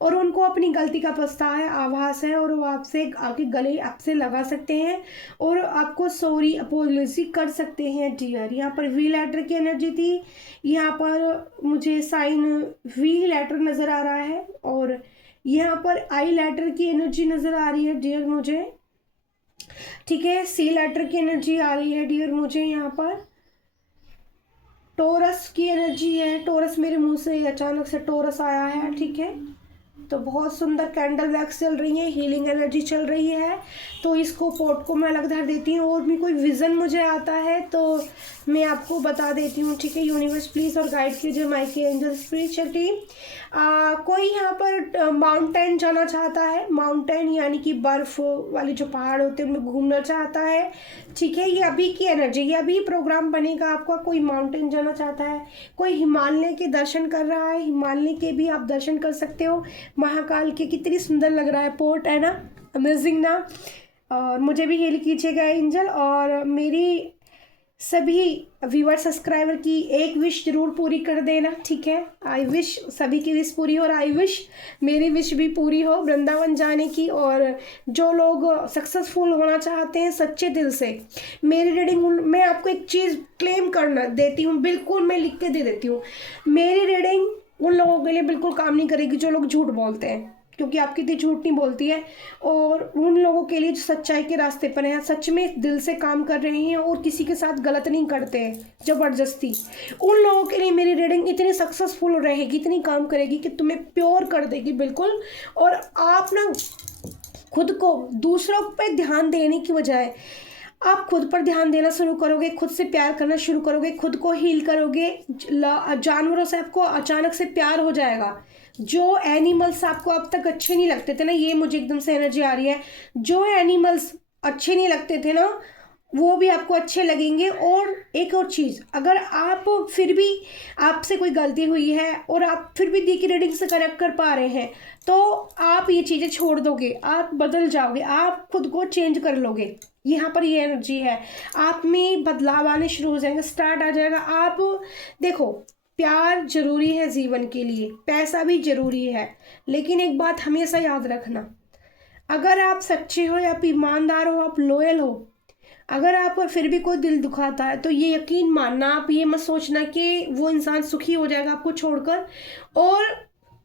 और उनको अपनी गलती का पछतावा है, आभास है, और वो आपसे आके गले आपसे लगा सकते हैं और आपको सॉरी अपोलॉजी कर सकते हैं डियर। यहाँ पर वी लेटर की एनर्जी थी, यहाँ पर मुझे साइन वी लेटर नज़र आ रहा है, और यहाँ पर आई लेटर की एनर्जी नज़र आ रही है डियर मुझे। ठीक है। सी लेटर की एनर्जी आ रही है डियर मुझे। यहाँ पर टोरस की एनर्जी है, टोरस मेरे मुंह से अचानक से टोरस आया है। ठीक है। तो बहुत सुंदर कैंडल वैक्स चल रही है, हीलिंग एनर्जी चल रही है। तो इसको पोर्ट को मैं अलग धर देती हूँ, और भी कोई विज़न मुझे आता है तो मैं आपको बता देती हूँ। ठीक है। यूनिवर्स प्लीज़ और गाइड कीजिए माइके एंजल स्पिरिचुअल टीम। कोई यहाँ पर माउंटेन जाना चाहता है, माउंटेन यानी कि बर्फ़ वाले जो पहाड़ होते हैं उनमें घूमना चाहता है। ठीक है। ये अभी की एनर्जी, ये अभी प्रोग्राम बनेगा आपका। कोई माउंटेन जाना चाहता है, कोई हिमालय के दर्शन कर रहा है, हिमालय के भी आप दर्शन कर सकते हो। महाकाल के कितनी सुंदर लग रहा है पोर्ट, है ना, अमेजिंग ना। और मुझे भी हील कीजिएगा एंजल। और मेरी सभी व्यूअर सब्सक्राइबर की एक विश जरूर पूरी कर देना, ठीक है। आई विश सभी की विश पूरी हो, और आई विश मेरी विश भी पूरी हो वृंदावन जाने की। और जो लोग सक्सेसफुल होना चाहते हैं सच्चे दिल से, मेरी रीडिंग मैं आपको एक चीज़ क्लेम करना देती हूँ, बिल्कुल मैं लिख के दे देती हूँ, मेरी रीडिंग उन लोगों के लिए बिल्कुल काम नहीं करेगी जो लोग झूठ बोलते हैं, क्योंकि आपकी इतनी झूठ नहीं बोलती है। और उन लोगों के लिए जो सच्चाई के रास्ते पर हैं, सच में दिल से काम कर रहे हैं और किसी के साथ गलत नहीं करते हैं ज़बरदस्ती, उन लोगों के लिए मेरी रीडिंग इतनी सक्सेसफुल रहेगी, इतनी काम करेगी कि तुम्हें प्योर कर देगी बिल्कुल। और आप ना खुद को दूसरों पर ध्यान देने की बजाय आप खुद पर ध्यान देना शुरू करोगे, खुद से प्यार करना शुरू करोगे, खुद को हील करोगे। जानवरों से आपको अचानक से प्यार हो जाएगा। जो एनिमल्स आपको अब तक अच्छे नहीं लगते थे ना, ये मुझे एकदम से एनर्जी आ रही है, जो एनिमल्स अच्छे नहीं लगते थे ना वो भी आपको अच्छे लगेंगे। और एक और चीज़, अगर आप फिर भी आपसे कोई गलती हुई है और आप फिर भी दी की रीडिंग से कनेक्ट कर पा रहे हैं, तो आप ये चीज़ें छोड़ दोगे, आप बदल जाओगे, आप खुद को चेंज कर लोगे। यहाँ पर ये एनर्जी है, आप में बदलाव आने शुरू हो जाएंगे, स्टार्ट आ जाएगा। आप देखो, प्यार जरूरी है जीवन के लिए, पैसा भी जरूरी है, लेकिन एक बात हमेशा याद रखना, अगर आप सच्चे हो, आप ईमानदार हो, आप लॉयल हो, अगर आपको फिर भी कोई दिल दुखाता है तो ये यकीन मानना, आप ये मत सोचना कि वो इंसान सुखी हो जाएगा आपको छोड़कर, और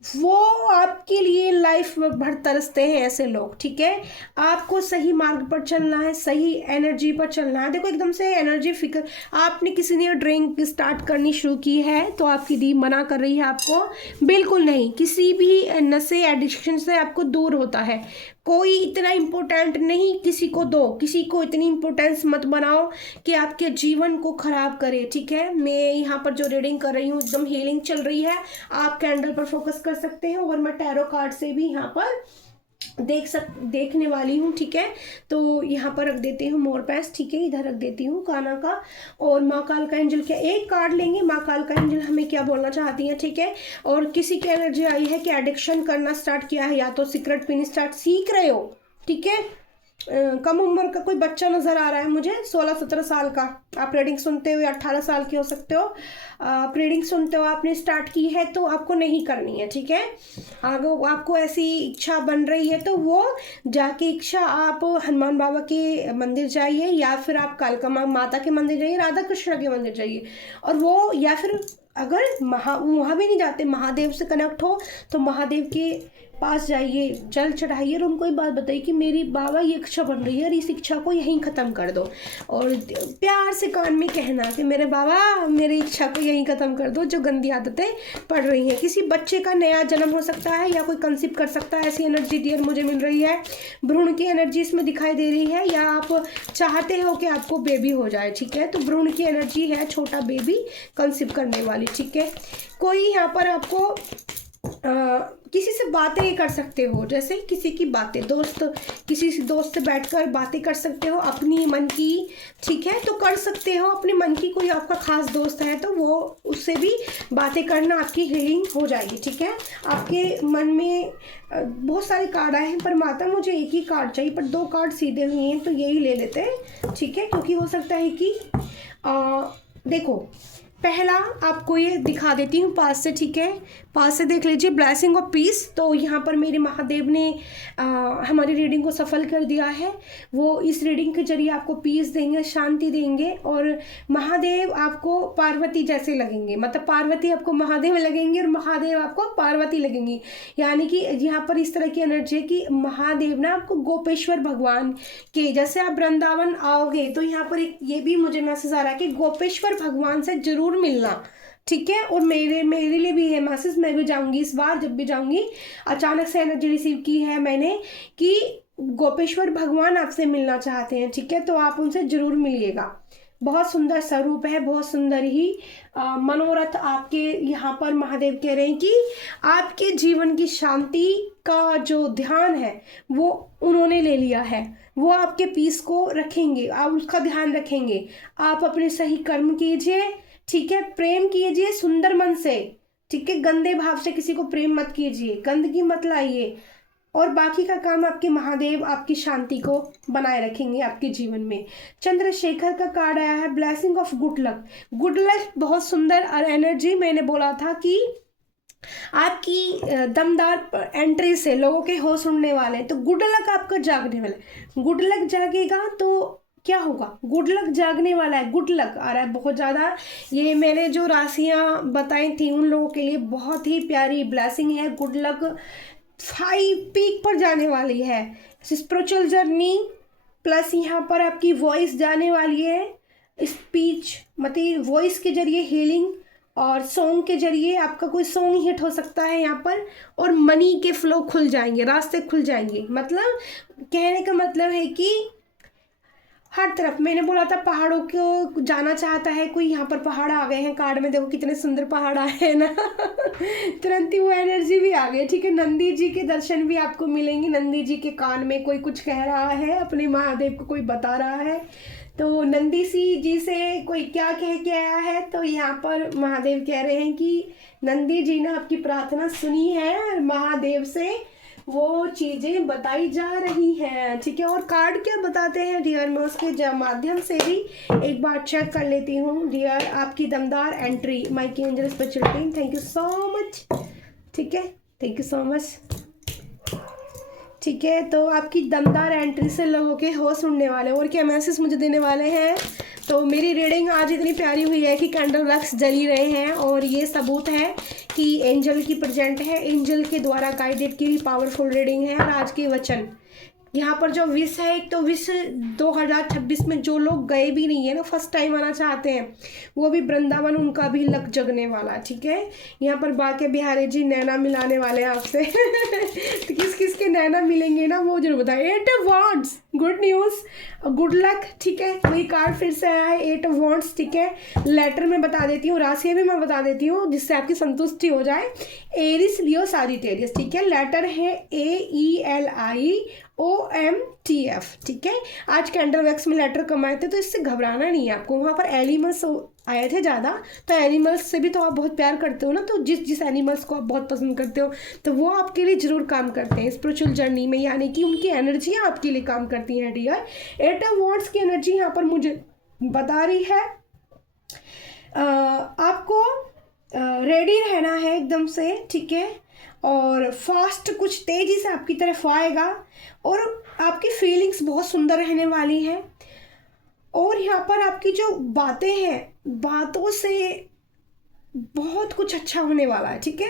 वो आपके लिए लाइफ भर तरसते हैं ऐसे लोग, ठीक है। आपको सही मार्ग पर चलना है, सही एनर्जी पर चलना है। देखो एकदम से एनर्जी फिकर, आपने किसी ने ड्रिंक स्टार्ट करनी शुरू की है तो आपकी दी मना कर रही है आपको, बिल्कुल नहीं, किसी भी नशे एडिक्शन से आपको दूर होता है। कोई इतना इम्पोर्टेंट नहीं किसी को दो, किसी को इतनी इम्पोर्टेंस मत बनाओ कि आपके जीवन को खराब करे, ठीक है। मैं यहाँ पर जो रीडिंग कर रही हूँ एकदम हीलिंग चल रही है, आप कैंडल पर फोकस कर सकते हैं, और मैं टैरो कार्ड से भी यहाँ पर देखने वाली हूँ, ठीक है। तो यहाँ पर रख देती हूँ मोर पैस, ठीक है, इधर रख देती हूँ काना का। और माँ काल का एंजल क्या, एक कार्ड लेंगे, माँ काल का एंजल हमें क्या बोलना चाहती है, ठीक है। और किसी की एनर्जी आई है कि एडिक्शन करना स्टार्ट किया है, या तो सिगरेट पीनी स्टार्ट सीख रहे हो, ठीक है। कम उम्र का कोई बच्चा नज़र आ रहा है मुझे, 16-17 साल का। आप रीडिंग सुनते हो या 18 साल के हो सकते हो। आप रीडिंग सुनते हो, आपने स्टार्ट की है तो आपको नहीं करनी है, ठीक है। अगर आपको ऐसी इच्छा बन रही है तो वो जाके इच्छा आप हनुमान बाबा के मंदिर जाइए, या फिर आप कालका माता के मंदिर जाइए, राधा कृष्ण के मंदिर जाइए, और वो, या फिर अगर वहाँ भी नहीं जाते, महादेव से कनेक्ट हो तो महादेव के पास जाइए, जल चढ़ाइए और उनको एक बात बताइए कि मेरी बाबा ये इच्छा बन रही है और इस इच्छा को यहीं ख़त्म कर दो। और प्यार से कान में कहना कि मेरे बाबा मेरी इच्छा को यहीं ख़त्म कर दो, जो गंदी आदतें पड़ रही हैं। किसी बच्चे का नया जन्म हो सकता है, या कोई कंसीव कर सकता है, ऐसी एनर्जी डियर मुझे मिल रही है। भ्रूण की एनर्जी इसमें दिखाई दे रही है, या आप चाहते हो कि आपको बेबी हो जाए, ठीक है। तो भ्रूण की एनर्जी है, छोटा बेबी कंसीव करने वाली, ठीक है। कोई यहाँ पर आपको किसी से बातें कर सकते हो, जैसे किसी की बातें, किसी दोस्त से बैठकर बातें कर सकते हो अपनी मन की, ठीक है। तो कर सकते हो अपने मन की, कोई आपका खास दोस्त है तो वो उससे भी बातें करना, आपकी हीलिंग हो जाएगी, ठीक है। आपके मन में बहुत सारे कार्ड आए हैं, पर माता मुझे एक ही कार्ड चाहिए, पर 2 कार्ड सीधे हुए हैं तो यही ले लेते हैं, ठीक है। क्योंकि हो सकता है कि देखो, पहला आपको ये दिखा देती हूँ पास से, ठीक है। पास से देख लीजिए, ब्लेसिंग ऑफ पीस। तो यहाँ पर मेरे महादेव ने हमारी रीडिंग को सफल कर दिया है। वो इस रीडिंग के जरिए आपको पीस देंगे, शांति देंगे, और महादेव आपको पार्वती जैसे लगेंगे, मतलब पार्वती आपको महादेव लगेंगे और महादेव आपको पार्वती लगेंगी। यानी कि यहाँ पर इस तरह की एनर्जी है कि महादेव ना आपको गोपेश्वर भगवान के, जैसे आप वृंदावन आओगे तो यहाँ पर एक ये भी मुझे मैसेज आ रहा है कि गोपेश्वर भगवान से जरूर मिलना, ठीक है। और मेरे लिए भी है मैसेज, मैं भी जाऊंगी इस बार, जब भी जाऊंगी। अचानक से एनर्जी रिसीव की है मैंने कि गोपेश्वर भगवान आपसे मिलना चाहते हैं, ठीक है। तो आप उनसे जरूर मिलिएगा। बहुत सुंदर स्वरूप है, बहुत सुंदर ही मनोरथ आपके यहाँ पर महादेव कह रहे हैं कि आपके जीवन की शांति का जो ध्यान है वो उन्होंने ले लिया है। वो आपके पीस को रखेंगे, आप उसका ध्यान रखेंगे। आप अपने सही कर्म कीजिए, ठीक है। प्रेम कीजिए सुंदर मन से, ठीक है। गंदे भाव से किसी को प्रेम मत कीजिए, गंदगी मत लाइए, और बाकी का काम आपके महादेव आपकी शांति को बनाए रखेंगे आपके जीवन में। चंद्रशेखर का कार्ड आया है blessing of good luck. Good luck बहुत सुंदर और एनर्जी, मैंने बोला था कि आपकी दमदार एंट्री से लोगों के होश उड़ने वाले हैं, तो गुड लक आपका जागने वाला है। गुड लक जागेगा तो क्या होगा, गुड लक जागने वाला है, गुड लक आ रहा है बहुत ज़्यादा। ये मैंने जो राशियां बताई थी उन लोगों के लिए बहुत ही प्यारी ब्लेसिंग है। गुड लक हाई पीक पर जाने वाली है, स्पिरिचुअल जर्नी प्लस यहाँ पर आपकी वॉइस जाने वाली है, स्पीच मतलब वॉइस के जरिए हीलिंग, और सॉन्ग के जरिए आपका कोई सॉन्ग हिट हो सकता है यहाँ पर, और मनी के फ्लो खुल जाएंगे, रास्ते खुल जाएंगे। मतलब कहने का मतलब है कि हर तरफ, मैंने बोला था पहाड़ों को जाना चाहता है कोई, यहाँ पर पहाड़ आ गए हैं कार्ड में, देखो कितने सुंदर पहाड़ आए हैं ना तुरंत ही वो एनर्जी भी आ गई। ठीक है, नंदी जी के दर्शन भी आपको मिलेंगे। नंदी जी के कान में कोई कुछ कह रहा है, अपने महादेव को कोई बता रहा है, तो नंदी जी से कोई क्या कह के आया है, तो यहाँ पर महादेव कह रहे हैं कि नंदी जी ने आपकी प्रार्थना सुनी है और महादेव से वो चीज़ें बताई जा रही हैं। ठीक है, और कार्ड क्या बताते हैं डियर, मैं उसके माध्यम से भी एक बार चेक कर लेती हूँ। डियर, आपकी दमदार entry Mikey angel spiritual team, thank you so much. ठीक है, थैंक यू सो मच। ठीक है, तो आपकी दमदार एंट्री से लोगों के होश उड़ने वाले, और क्या मैसेज मुझे देने वाले हैं। तो मेरी रीडिंग आज इतनी प्यारी हुई है कि कैंडल वैक्स जल ही रहे हैं, और ये सबूत है कि एंजल की प्रेजेंट है, एंजल के द्वारा गाइडेड की पावरफुल रीडिंग है। और आज के वचन यहाँ पर जो विश है, एक तो विश 2026 में जो लोग गए भी नहीं है ना, फर्स्ट टाइम आना चाहते हैं, वो भी वृंदावन, उनका भी लक जगने वाला। ठीक है, यहाँ पर बाके बिहारी जी नैना मिलाने वाले हैं आपसे तो किस किस के नैना मिलेंगे ना वो जरूर बताएं। 8 of wands, good news, good luck. ठीक है, वही कार्ड फिर से आया है 8 ऑफ वांड्स। ठीक है, लेटर में बता देती हूँ, राशि भी मैं बता देती हूँ जिससे आपकी संतुष्टि हो जाए। Aries Leo Sagittarius. ठीक है, लेटर है AELIOMTF। ठीक है, आज कैंडल वैक्स में लेटर कमाए थे, तो इससे घबराना नहीं है आपको। वहाँ पर एनिमल्स आए थे ज़्यादा, तो एनिमल्स से भी तो आप बहुत प्यार करते हो ना, तो जिस एनिमल्स को आप बहुत पसंद करते हो, तो वो आपके लिए ज़रूर काम करते हैं स्पिरिचुअल जर्नी में, यानी कि उनकी एनर्जियाँ आपके लिए काम करती हैं डियर। 8 ऑफ वांड्स की एनर्जी यहाँ पर मुझे बता रही है आपको रेडी रहना है एकदम से। ठीक है, और फास्ट कुछ तेज़ी से आपकी तरफ आएगा, और आपकी फीलिंग्स बहुत सुंदर रहने वाली हैं। और यहाँ पर आपकी जो बातें हैं, बातों से बहुत कुछ अच्छा होने वाला है। ठीक है,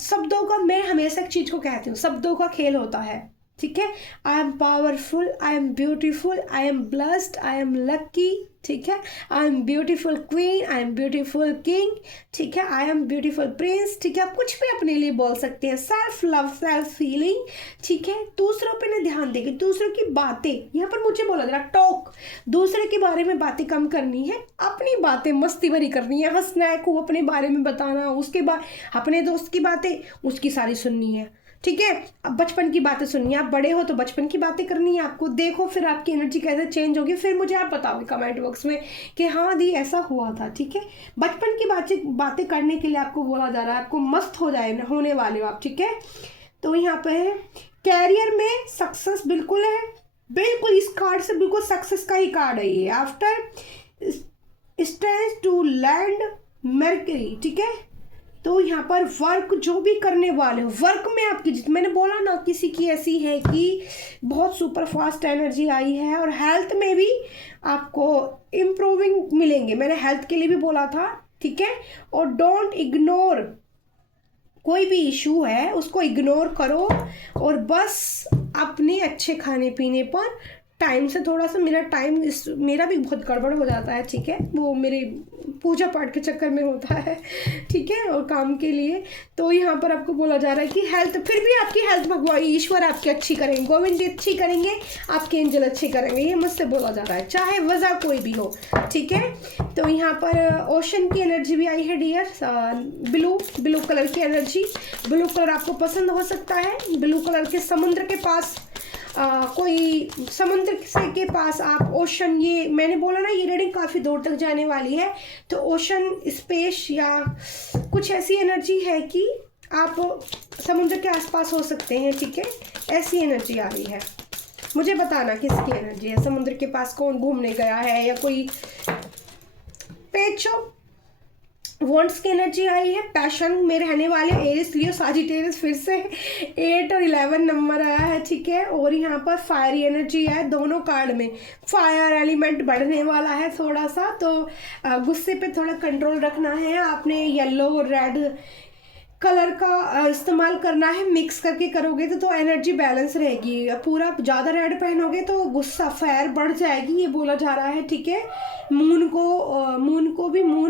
शब्दों का, मैं हमेशा एक चीज़ को कहती हूँ, शब्दों का खेल होता है। ठीक है, I am powerful, I am beautiful, I am blessed, I am lucky. ठीक है, I am beautiful queen, I am beautiful king. ठीक है, आई एम ब्यूटीफुल प्रिंस। ठीक है, आप कुछ भी अपने लिए बोल सकते हैं। Self love, self feeling. ठीक है, दूसरों पे ना ध्यान देंगे, दूसरों की बातें, यहाँ पर मुझे बोला जरा टॉक, दूसरे के बारे में बातें कम करनी है, अपनी बातें मस्ती भरी करनी है, हंसना है, को अपने बारे में बताना, उसके बाद अपने दोस्त की बातें उसकी सारी सुननी है। ठीक है, अब बचपन की बातें सुननी है, आप बड़े हो तो बचपन की बातें करनी है आपको। देखो फिर आपकी एनर्जी कैसे चेंज होगी, फिर मुझे आप बताओगे कमेंट बॉक्स में कि हाँ दी ऐसा हुआ था। ठीक है, बचपन की बातें करने के लिए आपको बोला जा रहा है, आपको मस्त हो जाए होने वाले हो आप। ठीक है, तो यहाँ पे है कैरियर में सक्सेस बिल्कुल है, बिल्कुल इस कार्ड से बिल्कुल सक्सेस का ही कार्ड है ये। After strength to land mercury. ठीक है, तो यहाँ पर वर्क जो भी करने वाले हो, वर्क में आपकी जित, मैंने बोला ना किसी की ऐसी है कि बहुत सुपर फास्ट एनर्जी आई है, और हेल्थ में भी आपको इम्प्रूविंग मिलेंगे, मैंने हेल्थ के लिए भी बोला था। ठीक है, और डोंट इग्नोर, कोई भी इशू है उसको इग्नोर करो, और बस अपने अच्छे खाने पीने पर टाइम से, थोड़ा सा मेरा भी बहुत गड़बड़ हो जाता है। ठीक है, वो मेरे पूजा पाठ के चक्कर में होता है। ठीक है, और काम के लिए, तो यहाँ पर आपको बोला जा रहा है कि हेल्थ, फिर भी आपकी हेल्थ भगवान ईश्वर आपकी अच्छी करेंगे, गोविंद जी अच्छी करेंगे, आपके एंजल अच्छे करेंगे, ये मुझसे बोला जा रहा है, चाहे वजह कोई भी हो। ठीक है, तो यहाँ पर ओशन की एनर्जी भी आई है डियर, ब्लू कलर की एनर्जी। ब्लू कलर आपको पसंद हो सकता है, ब्लू कलर के समुद्र के पास, कोई समुद्र से के पास आप ओशन, ये मैंने बोला ना ये रीडिंग काफ़ी दूर तक जाने वाली है, तो ओशन, स्पेस या कुछ ऐसी एनर्जी है कि आप समुद्र के आसपास हो सकते हैं, ठीक है। ऐसी एनर्जी आ रही है। मुझे बताना किसकी एनर्जी है, समुद्र के पास कौन घूमने गया है या कोई पेज ऑफ वॉन्ट्स की एनर्जी आई है। पैशन में रहने वाले एरिस, लियो, साजिटेरियस, फिर से 8 और 11 नंबर आया है, ठीक है। और यहाँ पर फायरी एनर्जी है दोनों कार्ड में। फायर एलिमेंट बढ़ने वाला है थोड़ा सा, तो गुस्से पे थोड़ा कंट्रोल रखना है। आपने येलो और रेड कलर का इस्तेमाल करना है, मिक्स करके करोगे तो एनर्जी बैलेंस रहेगी। पूरा ज़्यादा रेड पहनोगे तो गुस्सा फायर बढ़ जाएगी, ये बोला जा रहा है, ठीक है। मून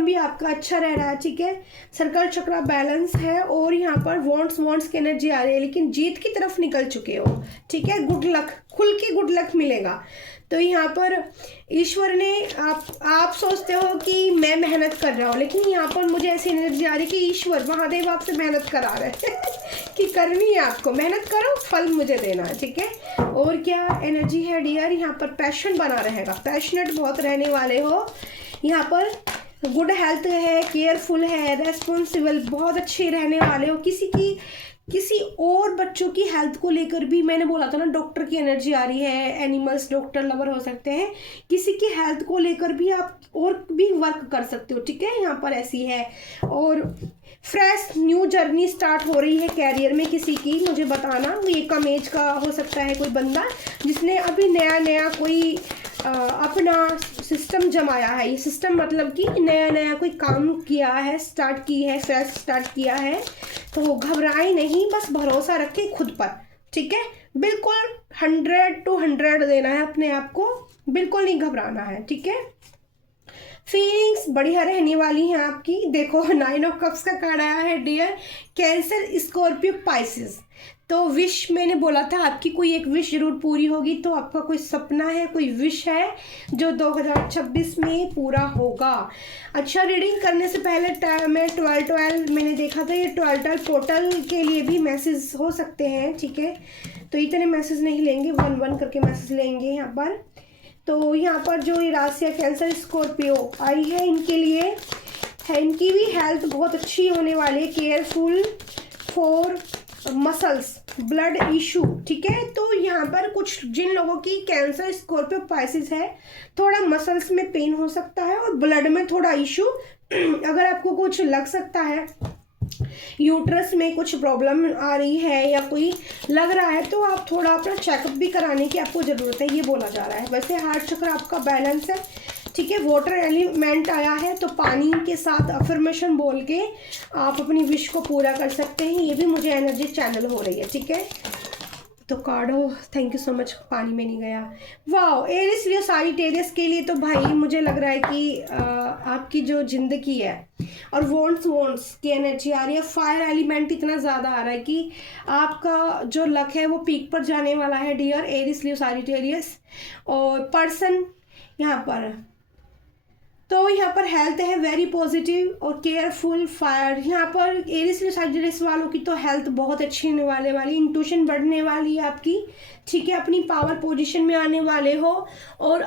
भी आपका अच्छा रह रहा है, ठीक है। सर्कल चक्रा बैलेंस है। और यहाँ पर वॉन्ट्स की एनर्जी आ रही है, लेकिन जीत की तरफ निकल चुके हो, ठीक है। गुड लक, खुल के गुड लक मिलेगा। तो यहाँ पर ईश्वर ने आप सोचते हो कि मैं मेहनत कर रहा हूँ, लेकिन यहाँ पर मुझे ऐसी एनर्जी आ रही है कि ईश्वर महादेव आपसे मेहनत करा रहे हैं कि करनी है आपको, मेहनत करो, फल मुझे देना है, ठीक है। और क्या एनर्जी है डियर, यहाँ पर पैशन बना रहेगा, पैशनेट बहुत रहने वाले हो। यहाँ पर गुड हेल्थ है, केयरफुल है, रेस्पॉन्सिबल, बहुत अच्छे रहने वाले हो। किसी और बच्चों की हेल्थ को लेकर भी, मैंने बोला था ना डॉक्टर की एनर्जी आ रही है, एनिमल्स डॉक्टर लवर हो सकते हैं, किसी की हेल्थ को लेकर भी आप और भी वर्क कर सकते हो, ठीक है। यहाँ पर ऐसी है। और फ्रेश न्यू जर्नी स्टार्ट हो रही है कैरियर में किसी की, मुझे बताना। ये कम एज का हो सकता है कोई बंदा जिसने अभी नया कोई अपना सिस्टम जमाया है। ये सिस्टम मतलब कि नया कोई काम किया है, स्टार्ट की है, फ्रेश स्टार्ट किया है। तो घबराए नहीं, बस भरोसा रखे खुद पर, ठीक है। बिल्कुल 100 to 100 देना है अपने आप को, बिल्कुल नहीं घबराना है, ठीक है। फीलिंग्स बढ़िया रहने वाली हैं आपकी। देखो 9 ऑफ कप्स का कार्ड आया है डियर। Cancer, Scorpio, Pisces. तो विश मैंने बोला था आपकी कोई एक विश जरूर पूरी होगी। तो आपका कोई सपना है, कोई विश है जो 2026 में पूरा होगा। अच्छा, रीडिंग करने से पहले मैं 12 मैंने देखा था, ये 12 पोर्टल के लिए भी मैसेज हो सकते हैं, ठीक है। तो इतने मैसेज नहीं लेंगे, 1 करके मैसेज लेंगे यहाँ पर। तो यहाँ पर जो ये राशि कैंसर स्कॉर्पियो आई है, इनके लिए है, इनकी भी हेल्थ बहुत अच्छी होने वाली है। Careful for muscles, blood issue, ठीक है। तो यहाँ पर कुछ जिन लोगों की कैंसर स्कॉर्पियो पाइसेस है, थोड़ा मसल्स में पेन हो सकता है और ब्लड में थोड़ा इशू अगर आपको कुछ लग सकता है, यूट्रस में कुछ प्रॉब्लम आ रही है या कोई लग रहा है, तो आप थोड़ा अपना चेकअप भी कराने की आपको ज़रूरत है, ये बोला जा रहा है। वैसे हार्ट चक्र आपका बैलेंस है, ठीक है। वाटर एलिमेंट आया है, तो पानी के साथ अफर्मेशन बोल के आप अपनी विश को पूरा कर सकते हैं। ये भी मुझे एनर्जी चैनल हो रही है, ठीक है। तो कार्ड हो, थैंक यू सो मच, पानी में नहीं गया। वाह, एरिस, लियो, साजिटेरियस के लिए तो भाई मुझे लग रहा है कि आपकी जो जिंदगी है और वॉन्ट्स की एनर्जी आ रही है। फायर एलिमेंट इतना ज़्यादा आ रहा है कि आपका जो लक है वो पीक पर जाने वाला है डियर एरिस, लियो, साजिटेरियस। और पर्सन यहाँ पर, तो यहाँ पर हेल्थ है वेरी पॉजिटिव और केयरफुल। फायर यहाँ पर एरिस, लियो, साजिटेरियस वालों की तो हेल्थ बहुत अच्छी होने वाली, इंट्यूशन बढ़ने वाली है आपकी, ठीक है। अपनी पावर पोजीशन में आने वाले हो और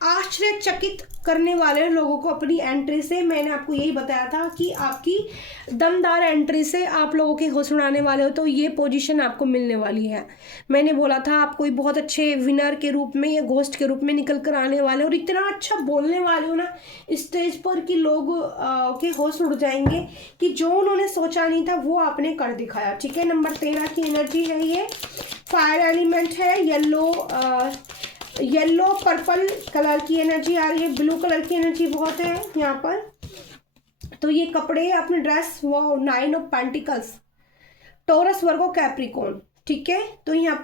आश्चर्यचकित करने वाले लोगों को अपनी एंट्री से। मैंने आपको यही बताया था कि आपकी दमदार एंट्री से आप लोगों के होश उड़ाने वाले हो, तो ये पोजीशन आपको मिलने वाली है। मैंने बोला था आप कोई बहुत अच्छे विनर के रूप में या घोस्ट के रूप में निकल कर आने वाले हो, और इतना अच्छा बोलने वाले हो ना स्टेज पर कि लोग के होश उड़ जाएंगे कि जो उन्होंने सोचा नहीं था वो आपने कर दिखाया, ठीक है। नंबर 13 की एनर्जी है ये। फायर एलिमेंट है, येलो पर्पल कलर की एनर्जी आ रही है, ब्लू कलर की एनर्जी बहुत है यहाँ पर। तो ये कपड़े, अपने ड्रेस, वो 9 of pentacles, taurus, Virgo, Capricorn, ठीक है। तो यहाँ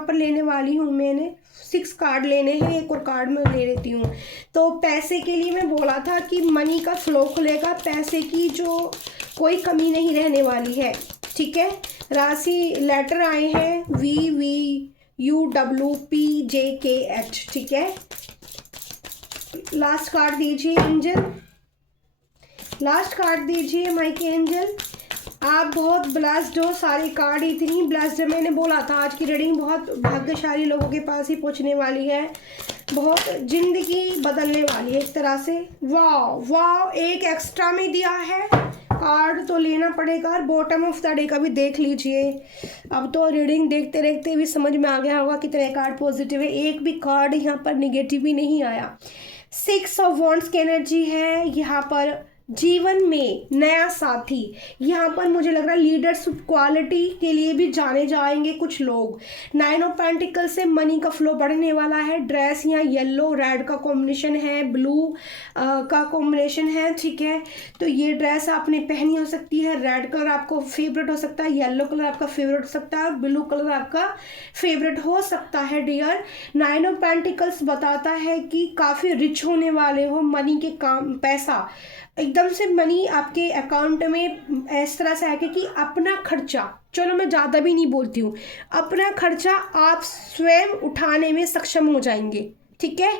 पर लेने वाली हूँ, मैंने 6 कार्ड लेने हैं, एक और कार्ड मैं ले लेती हूँ। तो पैसे के लिए मैं बोला था कि मनी का फ्लो खुलेगा, पैसे की जो कोई कमी नहीं रहने वाली है, ठीक है। राशि लेटर आए हैं VVUWPJKH, ठीक है। लास्ट कार्ड दीजिए एंजल, लास्ट कार्ड दीजिए माइक एंजल। आप बहुत ब्लेस्ड हो, सारे कार्ड इतनी ब्लेस्ड है। मैंने बोला था आज की रीडिंग बहुत भाग्यशाली लोगों के पास ही पहुंचने वाली है, बहुत जिंदगी बदलने वाली है एक तरह से। वाह वाह, एक एक्स्ट्रा में दिया है कार्ड तो लेना पड़ेगा और बॉटम ऑफ द डे का भी देख लीजिए। अब तो रीडिंग देखते देखते भी समझ में आ गया होगा कितने कार्ड पॉजिटिव है, एक भी कार्ड यहाँ पर निगेटिव ही नहीं आया। 6 ऑफ वॉन्ड्स की एनर्जी है यहाँ पर। जीवन में नया साथी, यहाँ पर मुझे लग रहा है लीडरशिप क्वालिटी के लिए भी जाने जाएंगे कुछ लोग। 9 ऑफ पेंटिकल से मनी का फ्लो बढ़ने वाला है। ड्रेस यहाँ येलो रेड का कॉम्बिनेशन है, ब्लू का कॉम्बिनेशन है, ठीक है। तो ये ड्रेस आपने पहनी हो सकती है, रेड कलर आपको फेवरेट हो सकता है, येलो कलर आपका फेवरेट हो सकता है, ब्लू कलर आपका फेवरेट हो सकता है डियर। 9 ऑफ पेंटिकल्स बताता है कि काफ़ी रिच होने वाले हो, मनी के काम, पैसा एकदम से मनी आपके अकाउंट में इस तरह से आएगा कि अपना खर्चा, चलो मैं ज़्यादा भी नहीं बोलती हूँ, अपना खर्चा आप स्वयं उठाने में सक्षम हो जाएंगे, ठीक है।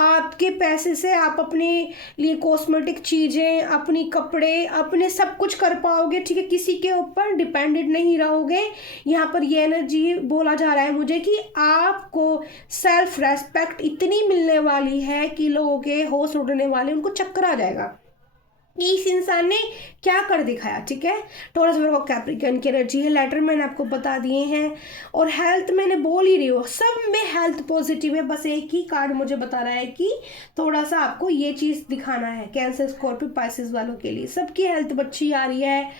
आपके पैसे से आप अपने लिए कॉस्मेटिक चीज़ें, अपनी कपड़े, अपने सब कुछ कर पाओगे, ठीक है। किसी के ऊपर डिपेंडेंट नहीं रहोगे। यहाँ पर ये एनर्जी बोला जा रहा है मुझे कि आपको सेल्फ रेस्पेक्ट इतनी मिलने वाली है कि लोगों के होश उड़ने वाले, उनको चक्कर आ जाएगा कि इस इंसान ने क्या कर दिखाया, ठीक है। टॉरस वर्गो कैप्रिकॉर्न की एनर्जी है। लेटर मैंने आपको बता दिए हैं और हेल्थ मैंने बोल ही रही हूँ, सब में हेल्थ पॉजिटिव है। बस एक ही कार्ड मुझे बता रहा है कि थोड़ा सा आपको ये चीज़ दिखाना है। कैंसर, स्कॉर्पियो, पाइसेस वालों के लिए सबकी हेल्थ अच्छी आ रही है।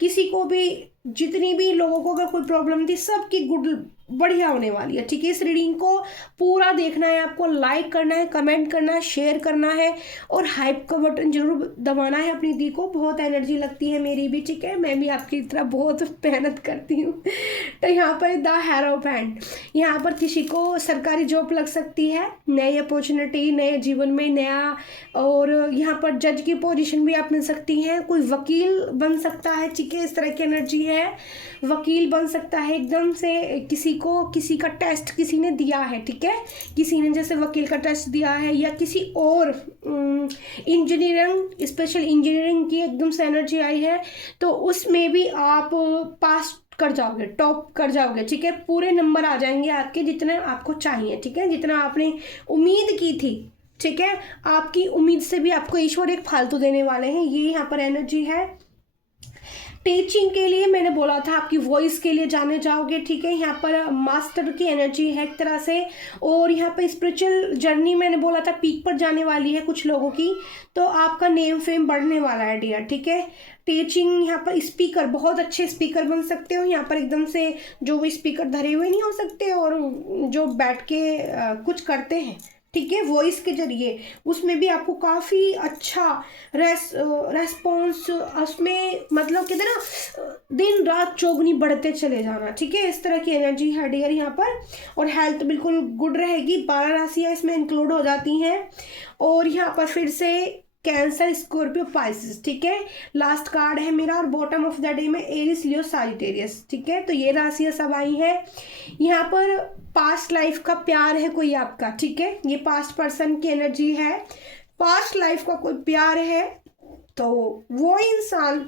किसी को भी, जितनी भी लोगों को अगर कोई प्रॉब्लम थी, सबकी गुड बढ़िया होने वाली है, ठीक है। इस रीडिंग को पूरा देखना है आपको, लाइक करना है, कमेंट करना है, शेयर करना है और हाइप का बटन जरूर दबाना है। अपनी दी को बहुत एनर्जी लगती है मेरी भी, ठीक है। मैं भी आपकी तरह बहुत मेहनत करती हूँ। तो यहाँ पर द हेरोफेंट, यहाँ पर किसी को सरकारी जॉब लग सकती है, नई अपॉर्चुनिटी, नए जीवन में नया, और यहाँ पर जज की पोजीशन भी आप मिल सकती हैं। कोई वकील बन सकता है, ठीक है, इस तरह की एनर्जी है। वकील बन सकता है एकदम से, किसी का टेस्ट किसी ने दिया है, ठीक है, किसी ने जैसे वकील का टेस्ट दिया है, या किसी और इंजीनियरिंग, स्पेशल इंजीनियरिंग की एकदम से एनर्जी आई है, तो उसमें भी आप पास कर जाओगे, टॉप कर जाओगे, ठीक है। पूरे नंबर आ जाएंगे आपके जितने आपको चाहिए, ठीक है, जितना आपने उम्मीद की थी, ठीक है। आपकी उम्मीद से भी आपको ईश्वर एक फालतू देने वाले हैं, ये यहाँ पर एनर्जी है। टीचिंग के लिए मैंने बोला था, आपकी वॉइस के लिए जाने जाओगे, ठीक है। यहाँ पर मास्टर की एनर्जी है एक तरह से, और यहाँ पर स्पिरिचुअल जर्नी मैंने बोला था पीक पर जाने वाली है कुछ लोगों की, तो आपका नेम फेम बढ़ने वाला है डियर, ठीक है। टीचिंग, यहाँ पर स्पीकर, बहुत अच्छे स्पीकर बन सकते हो। यहाँ पर एकदम से जो भी स्पीकर धरे हुए नहीं हो सकते, और जो बैठ के कुछ करते हैं, ठीक है, वॉइस के जरिए, उसमें भी आपको काफ़ी अच्छा रेस्पॉन्स, उसमें मतलब कहते हैं ना, दिन रात चौगुनी बढ़ते चले जाना, ठीक है। इस तरह की एनर्जी है डियर यहाँ पर। और हेल्थ बिल्कुल गुड रहेगी। 12 राशियाँ इसमें इंक्लूड हो जाती हैं। और यहाँ पर फिर से कैंसर, स्कॉर्पियो, पाइसेस, ठीक है, लास्ट कार्ड है मेरा। और बॉटम ऑफ द डे में एरिस, लियो, सजिटेरियस, ठीक है। तो ये राशियाँ सब आई हैं। यहाँ पर पास्ट लाइफ का प्यार है कोई आपका, ठीक है, ये पास्ट पर्सन की एनर्जी है। पास्ट लाइफ का कोई प्यार है, तो वो इंसान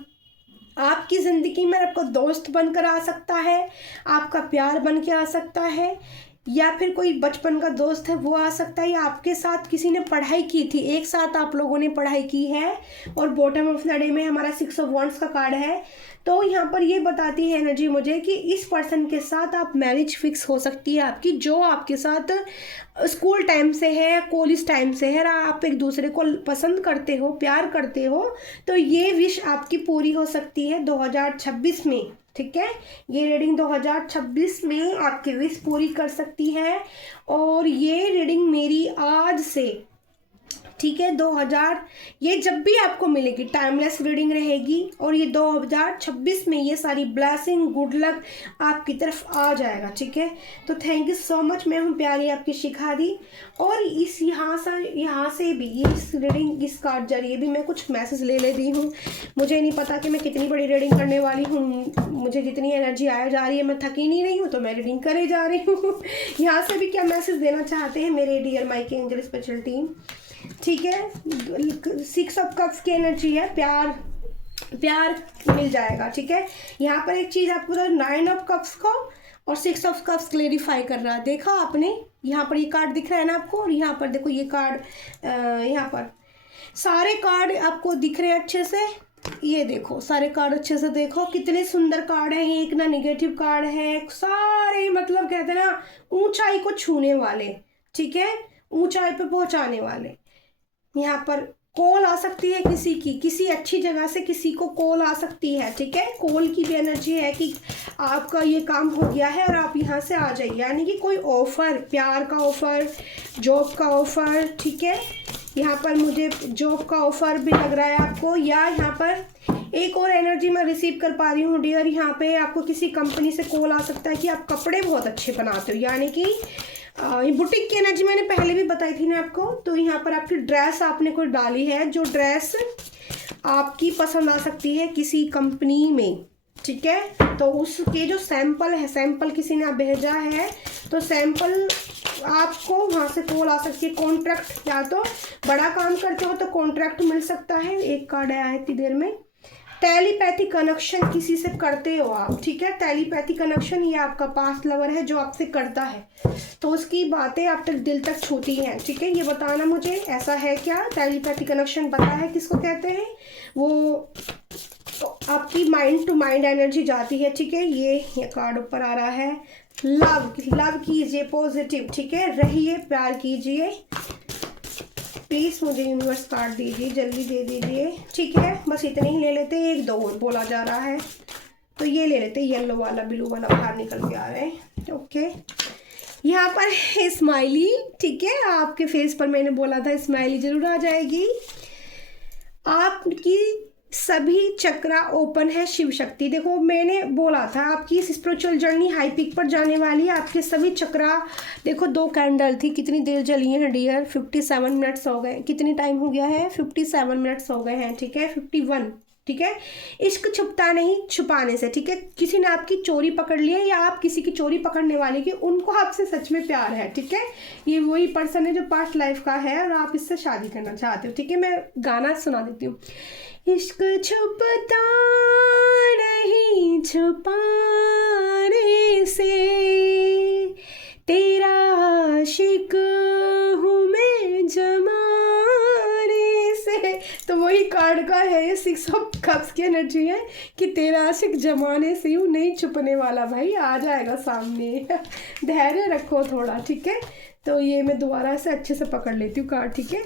आपकी ज़िंदगी में आपका दोस्त बनकर आ सकता है, आपका प्यार बन के आ सकता है, या फिर कोई बचपन का दोस्त है वो आ सकता है, या आपके साथ किसी ने पढ़ाई की थी, एक साथ आप लोगों ने पढ़ाई की है। और बॉटम ऑफ द डे में हमारा 6 ऑफ वॉन्ड्स का कार्ड है। तो यहाँ पर ये बताती है एनर्जी मुझे कि इस पर्सन के साथ आप मैरिज फिक्स हो सकती है आपकी, जो आपके साथ स्कूल टाइम से है, कॉलेज टाइम से है, आप एक दूसरे को पसंद करते हो, प्यार करते हो, तो ये विश आपकी पूरी हो सकती है 2026 में, ठीक है। ये रीडिंग 2026 में आपकी विश पूरी कर सकती है। और ये रीडिंग मेरी आज से, ठीक है, 2000, ये जब भी आपको मिलेगी टाइमलेस रीडिंग रहेगी। और ये 2026 में ये सारी ब्लेसिंग, गुड लक आपकी तरफ आ जाएगा, ठीक है। तो थैंक यू सो मच। मैं हूँ प्यारी आपकी शिखा दी। और इस यहाँ से भी इस रीडिंग, इस कार्ड जरिए भी मैं कुछ मैसेज ले रही हूँ। मुझे नहीं पता कि मैं कितनी बड़ी रीडिंग करने वाली हूँ, मुझे जितनी एनर्जी आ जा रही है, मैं थकी नहीं रही हूँ, तो मैं रीडिंग करे जा रही हूँ। यहाँ से भी क्या मैसेज देना चाहते हैं मेरे डियर माइके एंजल स्पेशल टीम, ठीक है। 6 ऑफ कप्स की एनर्जी है, प्यार मिल जाएगा, ठीक है। यहाँ पर एक चीज़ आपको तो 9 ऑफ कप्स को और 6 ऑफ कप्स क्लेरिफाई कर रहा है, देखा आपने, यहाँ पर ये कार्ड दिख रहा है ना आपको, और यहाँ पर देखो ये कार्ड, यहाँ पर सारे कार्ड आपको दिख रहे हैं अच्छे से। ये देखो सारे कार्ड अच्छे से देखो, कितने सुंदर कार्ड है, एक ना निगेटिव कार्ड है, सारे मतलब कहते हैं ना ऊंचाई को छूने वाले, ठीक है, ऊंचाई पे पहुंचाने वाले। यहाँ पर कॉल आ सकती है किसी की, किसी अच्छी जगह से किसी को कॉल आ सकती है, ठीक है। कॉल की भी एनर्जी है कि आपका ये काम हो गया है और आप यहाँ से आ जाइए, यानी कि कोई ऑफर, प्यार का ऑफर, जॉब का ऑफर, ठीक है। यहाँ पर मुझे जॉब का ऑफर भी लग रहा है आपको, या यहाँ पर एक और एनर्जी मैं रिसीव कर पा रही हूँ डियर, यहाँ पे आपको किसी कंपनी से कॉल आ सकता है कि आप कपड़े बहुत अच्छे बनाते हो, यानी कि ये बुटीक की एनर्जी मैंने पहले भी बताई थी ना आपको। तो यहाँ पर आपकी ड्रेस आपने कोई डाली है, जो ड्रेस आपकी पसंद आ सकती है किसी कंपनी में, ठीक है। तो उसके जो सैंपल है, सैंपल किसी ने भेजा है, तो सैंपल आपको वहाँ से कॉल आ सकती है। कॉन्ट्रैक्ट, या तो बड़ा काम करते हो तो कॉन्ट्रैक्ट मिल सकता है। एक कार्ड आया है इतनी देर में। टेलीपैथी कनेक्शन किसी से करते हो आप, ठीक है। टेलीपैथी कनेक्शन, ये आपका पास्ट लवर है जो आपसे करता है, तो उसकी बातें आप तक दिल तक छूती हैं, ठीक है। ये बताना मुझे, ऐसा है क्या? टेलीपैथी कनेक्शन पता है किसको कहते हैं? वो तो आपकी माइंड टू माइंड एनर्जी जाती है, ठीक है। ये कार्ड ऊपर आ रहा है, लव, लव कीजिए पॉजिटिव, ठीक है, रहिए, प्यार कीजिए। प्लीज़ मुझे यूनिवर्स कार्ड दीजिए, जल्दी दे दीजिए, ठीक है। बस इतने ही ले लेते हैं, एक दो और बोला जा रहा है तो ये ले लेते हैं, येलो वाला, ब्लू वाला बाहर निकल के आ रहे हैं, ओके। यहाँ पर स्माइली, ठीक है, आपके फेस पर मैंने बोला था स्माइली जरूर आ जाएगी। आपकी सभी चक्रा ओपन है, शिव शक्ति। देखो मैंने बोला था आपकी स्पिरिचुअल जर्नी हाई पीक पर जाने वाली है। आपके सभी चक्रा, देखो 2 कैंडल थी, कितनी देर जली है डियर, 57 मिनट्स हो गए। कितनी टाइम हो गया है? 57 मिनट्स हो गए हैं, ठीक है, 51, ठीक है। इश्क छुपता नहीं छुपाने से, ठीक है। किसी ने आपकी चोरी पकड़ ली है या आप किसी की चोरी पकड़ने वाले की, उनको आपसे सच में प्यार है, ठीक है। ये वही पर्सन है जो पास्ट लाइफ का है और आप इससे शादी करना चाहते हो, ठीक है। मैं गाना सुना देती हूँ। इश्क छुपता नहीं छुपाने से, तेरा आशिक हूँ मैं जमाने से। तो वही कार्ड का है, ये 6 ऑफ कप्स की एनर्जी है कि तेरा आशिक जमाने से हूँ, नहीं छुपने वाला भाई, आ जाएगा सामने। धैर्य रखो थोड़ा, ठीक है। तो ये मैं दोबारा से अच्छे से पकड़ लेती हूँ कार्ड, ठीक है।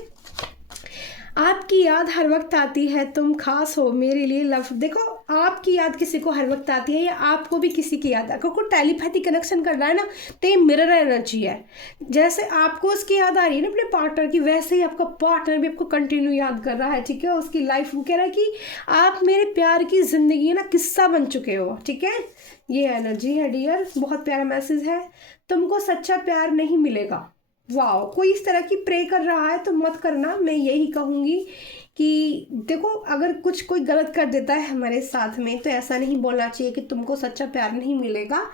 आपकी याद हर वक्त आती है, तुम खास हो मेरे लिए लव। देखो आपकी याद किसी को हर वक्त आती है, या आपको भी किसी की याद, अगर कोई टेलीपैथी कनेक्शन कर रहा है ना, तो ये मिरर एनर्जी है। जैसे आपको उसकी याद आ रही है ना अपने पार्टनर की, वैसे ही आपका पार्टनर भी आपको कंटिन्यू याद कर रहा है, ठीक है। उसकी लाइफ वो कह रहा है कि आप मेरे प्यार की जिंदगी ना किस्सा बन चुके हो, ठीक है। ये एनर्जी है डियर, बहुत प्यारा मैसेज है। तुमको सच्चा प्यार नहीं मिलेगा। वाह, कोई इस तरह की प्रे कर रहा है तो मत करना, मैं यही कहूँगी कि देखो अगर कुछ कोई गलत कर देता है हमारे साथ में, तो ऐसा नहीं बोलना चाहिए कि तुमको सच्चा प्यार नहीं मिलेगा।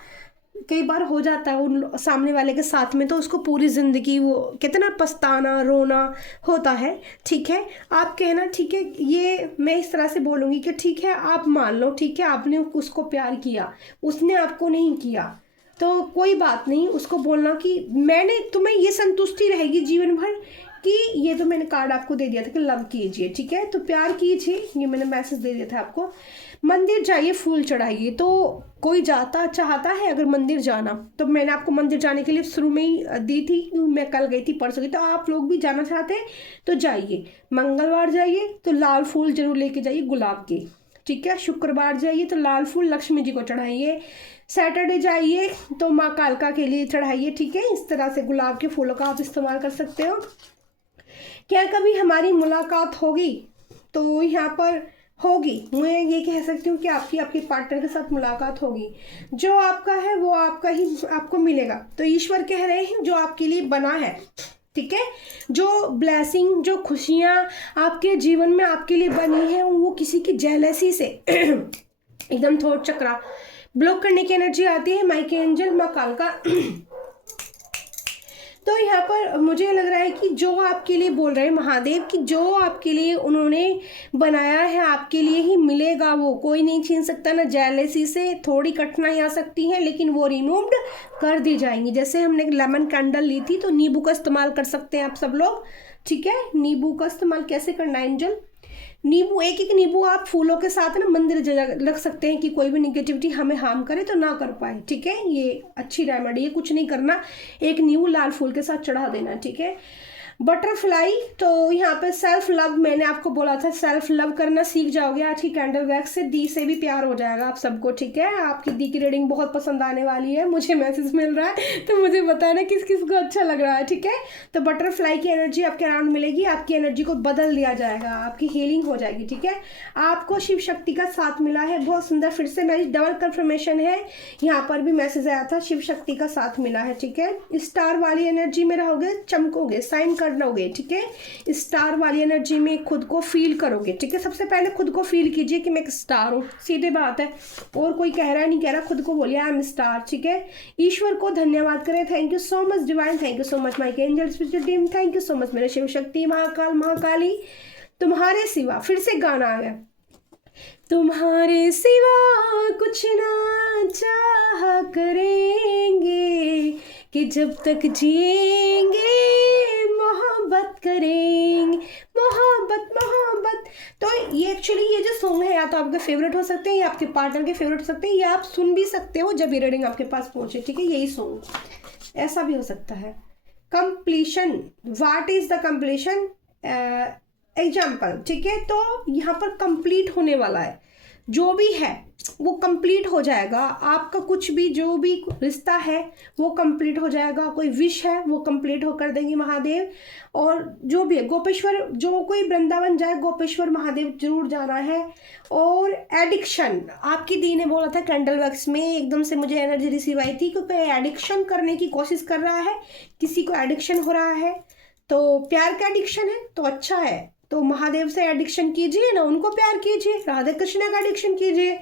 कई बार हो जाता है उन सामने वाले के साथ में, तो उसको पूरी ज़िंदगी वो कहते ना पछताना रोना होता है, ठीक है। आप कहना ठीक है, ये मैं इस तरह से बोलूँगी कि ठीक है आप मान लो, ठीक है, आपने उसको प्यार किया, उसने आपको नहीं किया, तो कोई बात नहीं। उसको बोलना कि मैंने तुम्हें ये संतुष्टि रहेगी जीवन भर कि ये तो मैंने कार्ड आपको दे दिया था कि लव कीजिए, ठीक है, तो प्यार कीजिए, ये मैंने मैसेज दे दिया था आपको। मंदिर जाइए, फूल चढ़ाइए। तो कोई जाता चाहता है अगर मंदिर जाना, तो मैंने आपको मंदिर जाने के लिए शुरू में ही दी थी, मैं कल गई थी, परसों गई, तो आप लोग भी जाना चाहते हैं तो जाइए। मंगलवार जाइए तो लाल फूल जरूर लेके जाइए, गुलाब के, ठीक है। शुक्रवार जाइए तो लाल फूल लक्ष्मी जी को चढ़ाइए। सैटरडे जाइए तो माँ कालका के लिए चढ़ाइए, ठीक है। इस तरह से गुलाब के फूलों का आप इस्तेमाल कर सकते हो। क्या कभी हमारी मुलाकात होगी? तो यहाँ पर होगी, मैं ये कह सकती हूँ कि आपकी आपके पार्टनर के साथ मुलाकात होगी। जो आपका है वो आपका ही आपको मिलेगा। तो ईश्वर कह रहे हैं जो आपके लिए बना है, ठीक है, जो ब्लेसिंग, जो खुशियाँ आपके जीवन में आपके लिए बनी है, वो किसी की जेलसी से एकदम थोड़ा चक्रा ब्लॉक करने की एनर्जी आती है। माइक एंजल माँ कालका। तो यहाँ पर मुझे लग रहा है कि जो आपके लिए बोल रहे हैं महादेव, कि जो आपके लिए उन्होंने बनाया है आपके लिए ही मिलेगा, वो कोई नहीं छीन सकता ना। जेलसी से थोड़ी कठिनाई आ सकती है, लेकिन वो रिमूव्ड कर दी जाएंगी। जैसे हमने लेमन कैंडल ली थी, तो नींबू का इस्तेमाल कर सकते हैं आप सब लोग, ठीक है। नींबू का इस्तेमाल कैसे करना है एंजल? नींबू, एक एक नींबू आप फूलों के साथ ना मंदिर जगह रख सकते हैं कि कोई भी निगेटिविटी हमें हार्म करे तो ना कर पाए, ठीक है। ये अच्छी रेमेडी है, कुछ नहीं करना, एक नींबू लाल फूल के साथ चढ़ा देना, ठीक है। बटरफ्लाई, तो यहाँ पे सेल्फ लव, मैंने आपको बोला था सेल्फ लव करना सीख जाओगे आज की कैंडल वैक्स से। दी से भी प्यार हो जाएगा आप सबको, ठीक है। आपकी दी की रीडिंग बहुत पसंद आने वाली है, मुझे मैसेज मिल रहा है, तो मुझे बताना किस किस को अच्छा लग रहा है, ठीक है। तो बटरफ्लाई की एनर्जी आपके अराउंड मिलेगी, आपकी एनर्जी को बदल दिया जाएगा, आपकी हीलिंग हो जाएगी, ठीक है। आपको शिव शक्ति का साथ मिला है, बहुत सुंदर। फिर से मेरी डबल कंफर्मेशन है, यहाँ पर भी मैसेज आया था, शिव शक्ति का साथ मिला है, ठीक है। स्टार वाली एनर्जी में रहोगे, चमकोगे, साइन कर लोगे, ठीक है। स्टार वाली एनर्जी में खुद को फील करोगे, ठीक है। सबसे पहले खुद को फील कीजिए कि मैं एक स्टार हूँ, सीधे बात है, और कोई कह रहा है नहीं कह रहा, खुद को बोलिए आई एम स्टार, ठीक है। ईश्वर को धन्यवाद करें, thank you so much divine, thank you so much my angel spiritual team, thank you so much मेरे शिव शक्ति, महाकाल, महाकाली, तुम्हारे सिवा। फिर से गाना आ गया, तुम्हारे सिवा कुछ ना चाह करेंगे कि जब तक जिएंगे मोहब्बत करेंगे, मोहब्बत मोहब्बत। तो ये एक्चुअली ये जो सॉन्ग है या तो आपके फेवरेट हो सकते हैं या आपके पार्टनर के फेवरेट हो सकते हैं, या आप सुन भी सकते हो जब ये रीडिंग आपके पास पहुंचे, ठीक है। यही सॉन्ग ऐसा भी हो सकता है। Completion, what is the completion example, ठीक है। तो यहाँ पर कंप्लीट होने वाला है, जो भी है वो कंप्लीट हो जाएगा। आपका कुछ भी जो भी रिश्ता है वो कंप्लीट हो जाएगा, कोई विश है वो कंप्लीट हो कर देंगे महादेव। और जो भी है गोपेश्वर, जो कोई वृंदावन जाए गोपेश्वर महादेव जरूर जाना है। और एडिक्शन, आपकी दी ने बोला था कैंडल वैक्स में, एकदम से मुझे एनर्जी रिसीव आई थी, क्योंकि एडिक्शन करने की कोशिश कर रहा है, किसी को एडिक्शन हो रहा है, तो प्यार का एडिक्शन है तो अच्छा है, तो महादेव से एडिक्शन कीजिए ना, उनको प्यार कीजिए, राधा कृष्ण का एडिक्शन कीजिए।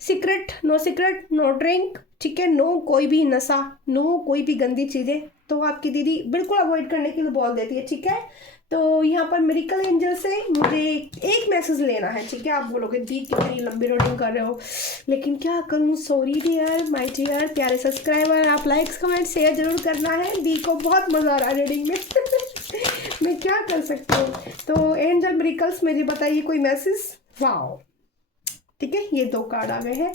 सीक्रेट, नो ड्रिंक, ठीक है। नो कोई भी नशा, नो कोई भी गंदी चीज़ें, तो आपकी दीदी बिल्कुल अवॉइड करने के लिए बोल देती है, ठीक है। तो यहाँ पर मिरेकल एंजल से मुझे एक मैसेज लेना है, ठीक है। आप बोलोगे दी कितनी लंबी रीडिंग कर रहे हो, लेकिन क्या करूँ, सॉरी डियर, माय डियर प्यारे सब्सक्राइबर, आप लाइक्स कमेंट शेयर जरूर करना है, दी को बहुत मज़ा आ रहा है रीडिंग में मैं क्या कर सकती हूँ। तो एंजल मिरेकल्स मुझे बताइए कोई मैसेज। वाओ, ठीक है, ये 2 कार्ड आ गए हैं।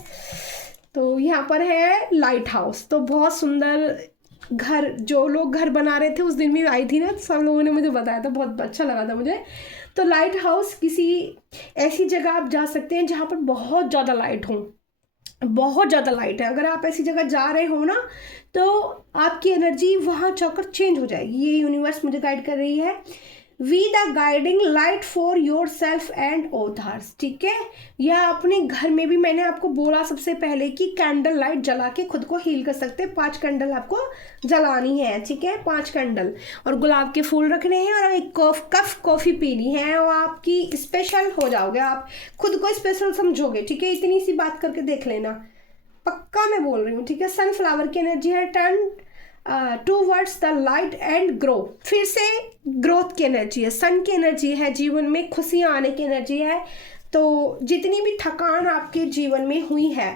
तो यहाँ पर है लाइट हाउस, तो बहुत सुंदर घर, जो लोग घर बना रहे थे उस दिन भी आई थी ना, सब लोगों ने मुझे बताया था, बहुत अच्छा लगा था मुझे। तो लाइट हाउस, किसी ऐसी जगह आप जा सकते हैं जहाँ पर बहुत ज़्यादा लाइट हो, बहुत ज़्यादा लाइट है। अगर आप ऐसी जगह जा रहे हो ना, तो आपकी एनर्जी वहाँ जाकर चेंज हो जाएगी, ये यूनिवर्स मुझे गाइड कर रही है। We the guiding light for your self and others, ठीक है। यह अपने घर में भी मैंने आपको बोला सबसे पहले कि कैंडल लाइट जला के खुद को हील कर सकते हैं। 5 कैंडल आपको जलानी है, ठीक है, 5 कैंडल, और गुलाब के फूल रखने हैं, और एक कप कॉफ़ी पीनी है, और आपकी स्पेशल हो जाओगे, आप खुद को स्पेशल समझोगे, ठीक है। इतनी सी बात करके देख लेना, पक्का मैं बोल रही हूँ, ठीक है। सनफ्लावर की एनर्जी है, turn towards the light and grow, फिर से ग्रोथ की एनर्जी है, सन की एनर्जी है, जीवन में खुशियाँ आने की एनर्जी है। तो जितनी भी थकान आपके जीवन में हुई है,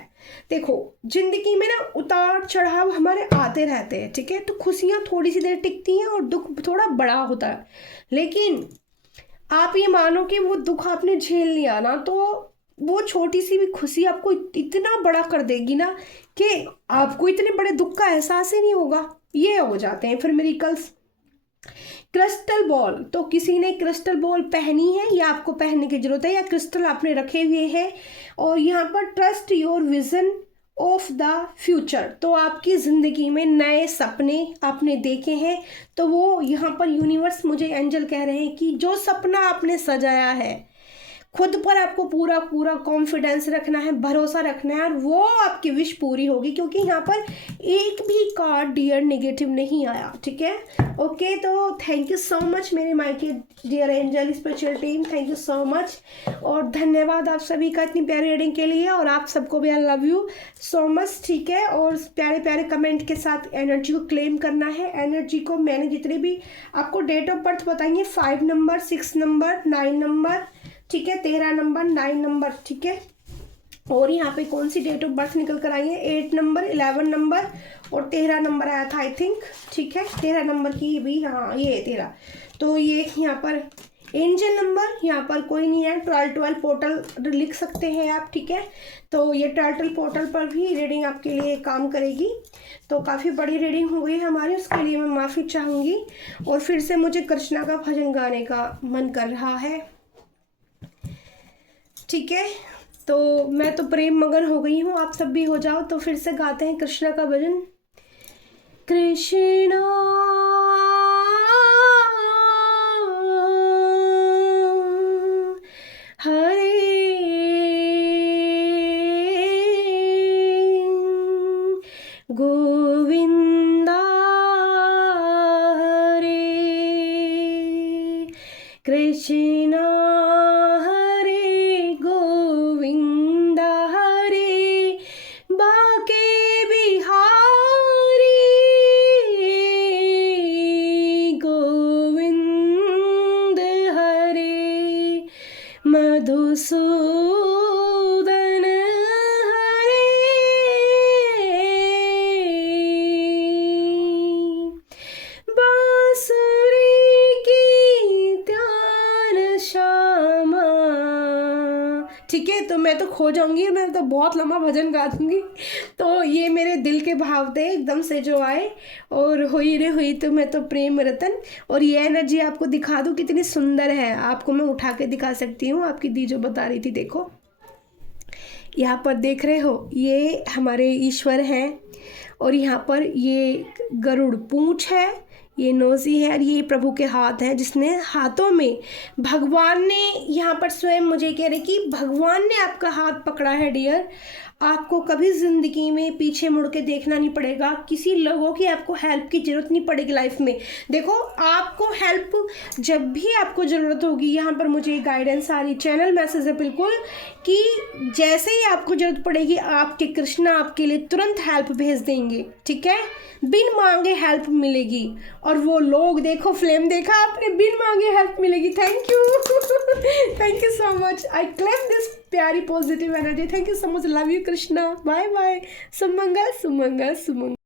देखो जिंदगी में ना उतार चढ़ाव हमारे आते रहते हैं, ठीक है। तो खुशियाँ थोड़ी सी देर टिकती हैं और दुख थोड़ा बड़ा होता है, लेकिन आप ये मानो कि वो दुख आपने झेल लिया ना, तो वो छोटी सी भी खुशी आपको इतना बड़ा कर देगी ना कि आपको इतने बड़े दुख का एहसास ही नहीं होगा। ये हो जाते हैं फिर मिरेकल्स। क्रिस्टल बॉल, तो किसी ने क्रिस्टल बॉल पहनी है या आपको पहनने की जरूरत है, या क्रिस्टल आपने रखे हुए हैं। और यहाँ पर trust your vision of the future, तो आपकी ज़िंदगी में नए सपने आपने देखे हैं, तो वो यहाँ पर यूनिवर्स मुझे एंजल कह रहे हैं कि जो सपना आपने सजाया है, खुद पर आपको पूरा पूरा कॉन्फिडेंस रखना है, भरोसा रखना है, और वो आपकी विश पूरी होगी, क्योंकि यहाँ पर एक भी कार्ड डियर नेगेटिव नहीं आया, ठीक है। ओके, तो थैंक यू सो मच मेरे मायके dear angel spiritual team, thank you so much, और धन्यवाद आप सभी का इतनी प्यारी रीडिंग के लिए, और आप सबको भी I love you so much, ठीक है। और प्यारे प्यारे कमेंट के साथ एनर्जी को क्लेम करना है। एनर्जी को मैंने जितने भी आपको डेट ऑफ बर्थ बताएंगे, 5 नंबर, 6 नंबर, 9 नंबर, ठीक है, 13 नंबर, 9 नंबर, ठीक है। और यहाँ पे कौन सी डेट ऑफ बर्थ निकल कर आई है, 8 नंबर, 11 नंबर और 13 नंबर आया था आई थिंक, ठीक है। 13 नंबर की भी, हाँ ये 13, तो ये यहाँ पर एंजल नंबर यहाँ पर कोई नहीं है, 1212 पोर्टल लिख सकते हैं आप, ठीक है। तो ये 1212 पोर्टल पर भी रीडिंग आपके लिए काम करेगी। तो काफ़ी बड़ी रीडिंग हो गई हमारी, उसके लिए मैं माफ़ी चाहूँगी। और फिर से मुझे कृष्णा का भजन गाने का मन कर रहा है, ठीक है। तो मैं तो प्रेम मगन हो गई हूँ, आप सब भी हो जाओ। तो फिर से गाते हैं कृष्णा का भजन। कृष्णा हरे गोविंदा हरे कृष्णा हरे गोविंदा हरे बाके बिहारी गोविंद हरे मधुसूदन हरे बांसुरी की ध्यान श्यामा। ठीक है, तो मैं तो खो जाऊंगी, मैं तो बहुत लंबा भजन गा दूंगी। तो ये मेरे दिल के भाव थे एकदम से जो आए, और हुई रे हुई तो मैं तो प्रेम रतन। और ये एनर्जी आपको दिखा दूँ कितनी सुंदर है, आपको मैं उठा के दिखा सकती हूँ। आपकी दी जो बता रही थी, देखो यहाँ पर देख रहे हो, ये हमारे ईश्वर हैं। और यहाँ पर ये गरुड़ पूंछ है, ये नोजी है, और ये प्रभु के हाथ हैं, जिसने हाथों में भगवान ने, यहाँ पर स्वयं मुझे कह रहे कि भगवान ने आपका हाथ पकड़ा है डियर। आपको कभी ज़िंदगी में पीछे मुड़ के देखना नहीं पड़ेगा, किसी लोगों की आपको हेल्प की ज़रूरत नहीं पड़ेगी लाइफ में। देखो, आपको हेल्प जब भी आपको ज़रूरत होगी, यहाँ पर मुझे गाइडेंस आ रही, चैनल मैसेज है बिल्कुल, कि जैसे ही आपको ज़रूरत पड़ेगी आपके कृष्णा आपके लिए तुरंत हेल्प भेज देंगे, ठीक है। बिन मांगे हेल्प मिलेगी। और वो लोग देखो, फ्लेम देखा आपने, बिन मांगे हेल्प मिलेगी। Thank you thank you so much, I claim this प्यारी positive energy. Thank you so much, love you Krishna, bye bye, सुमंगल सुमंगल सुमंगल।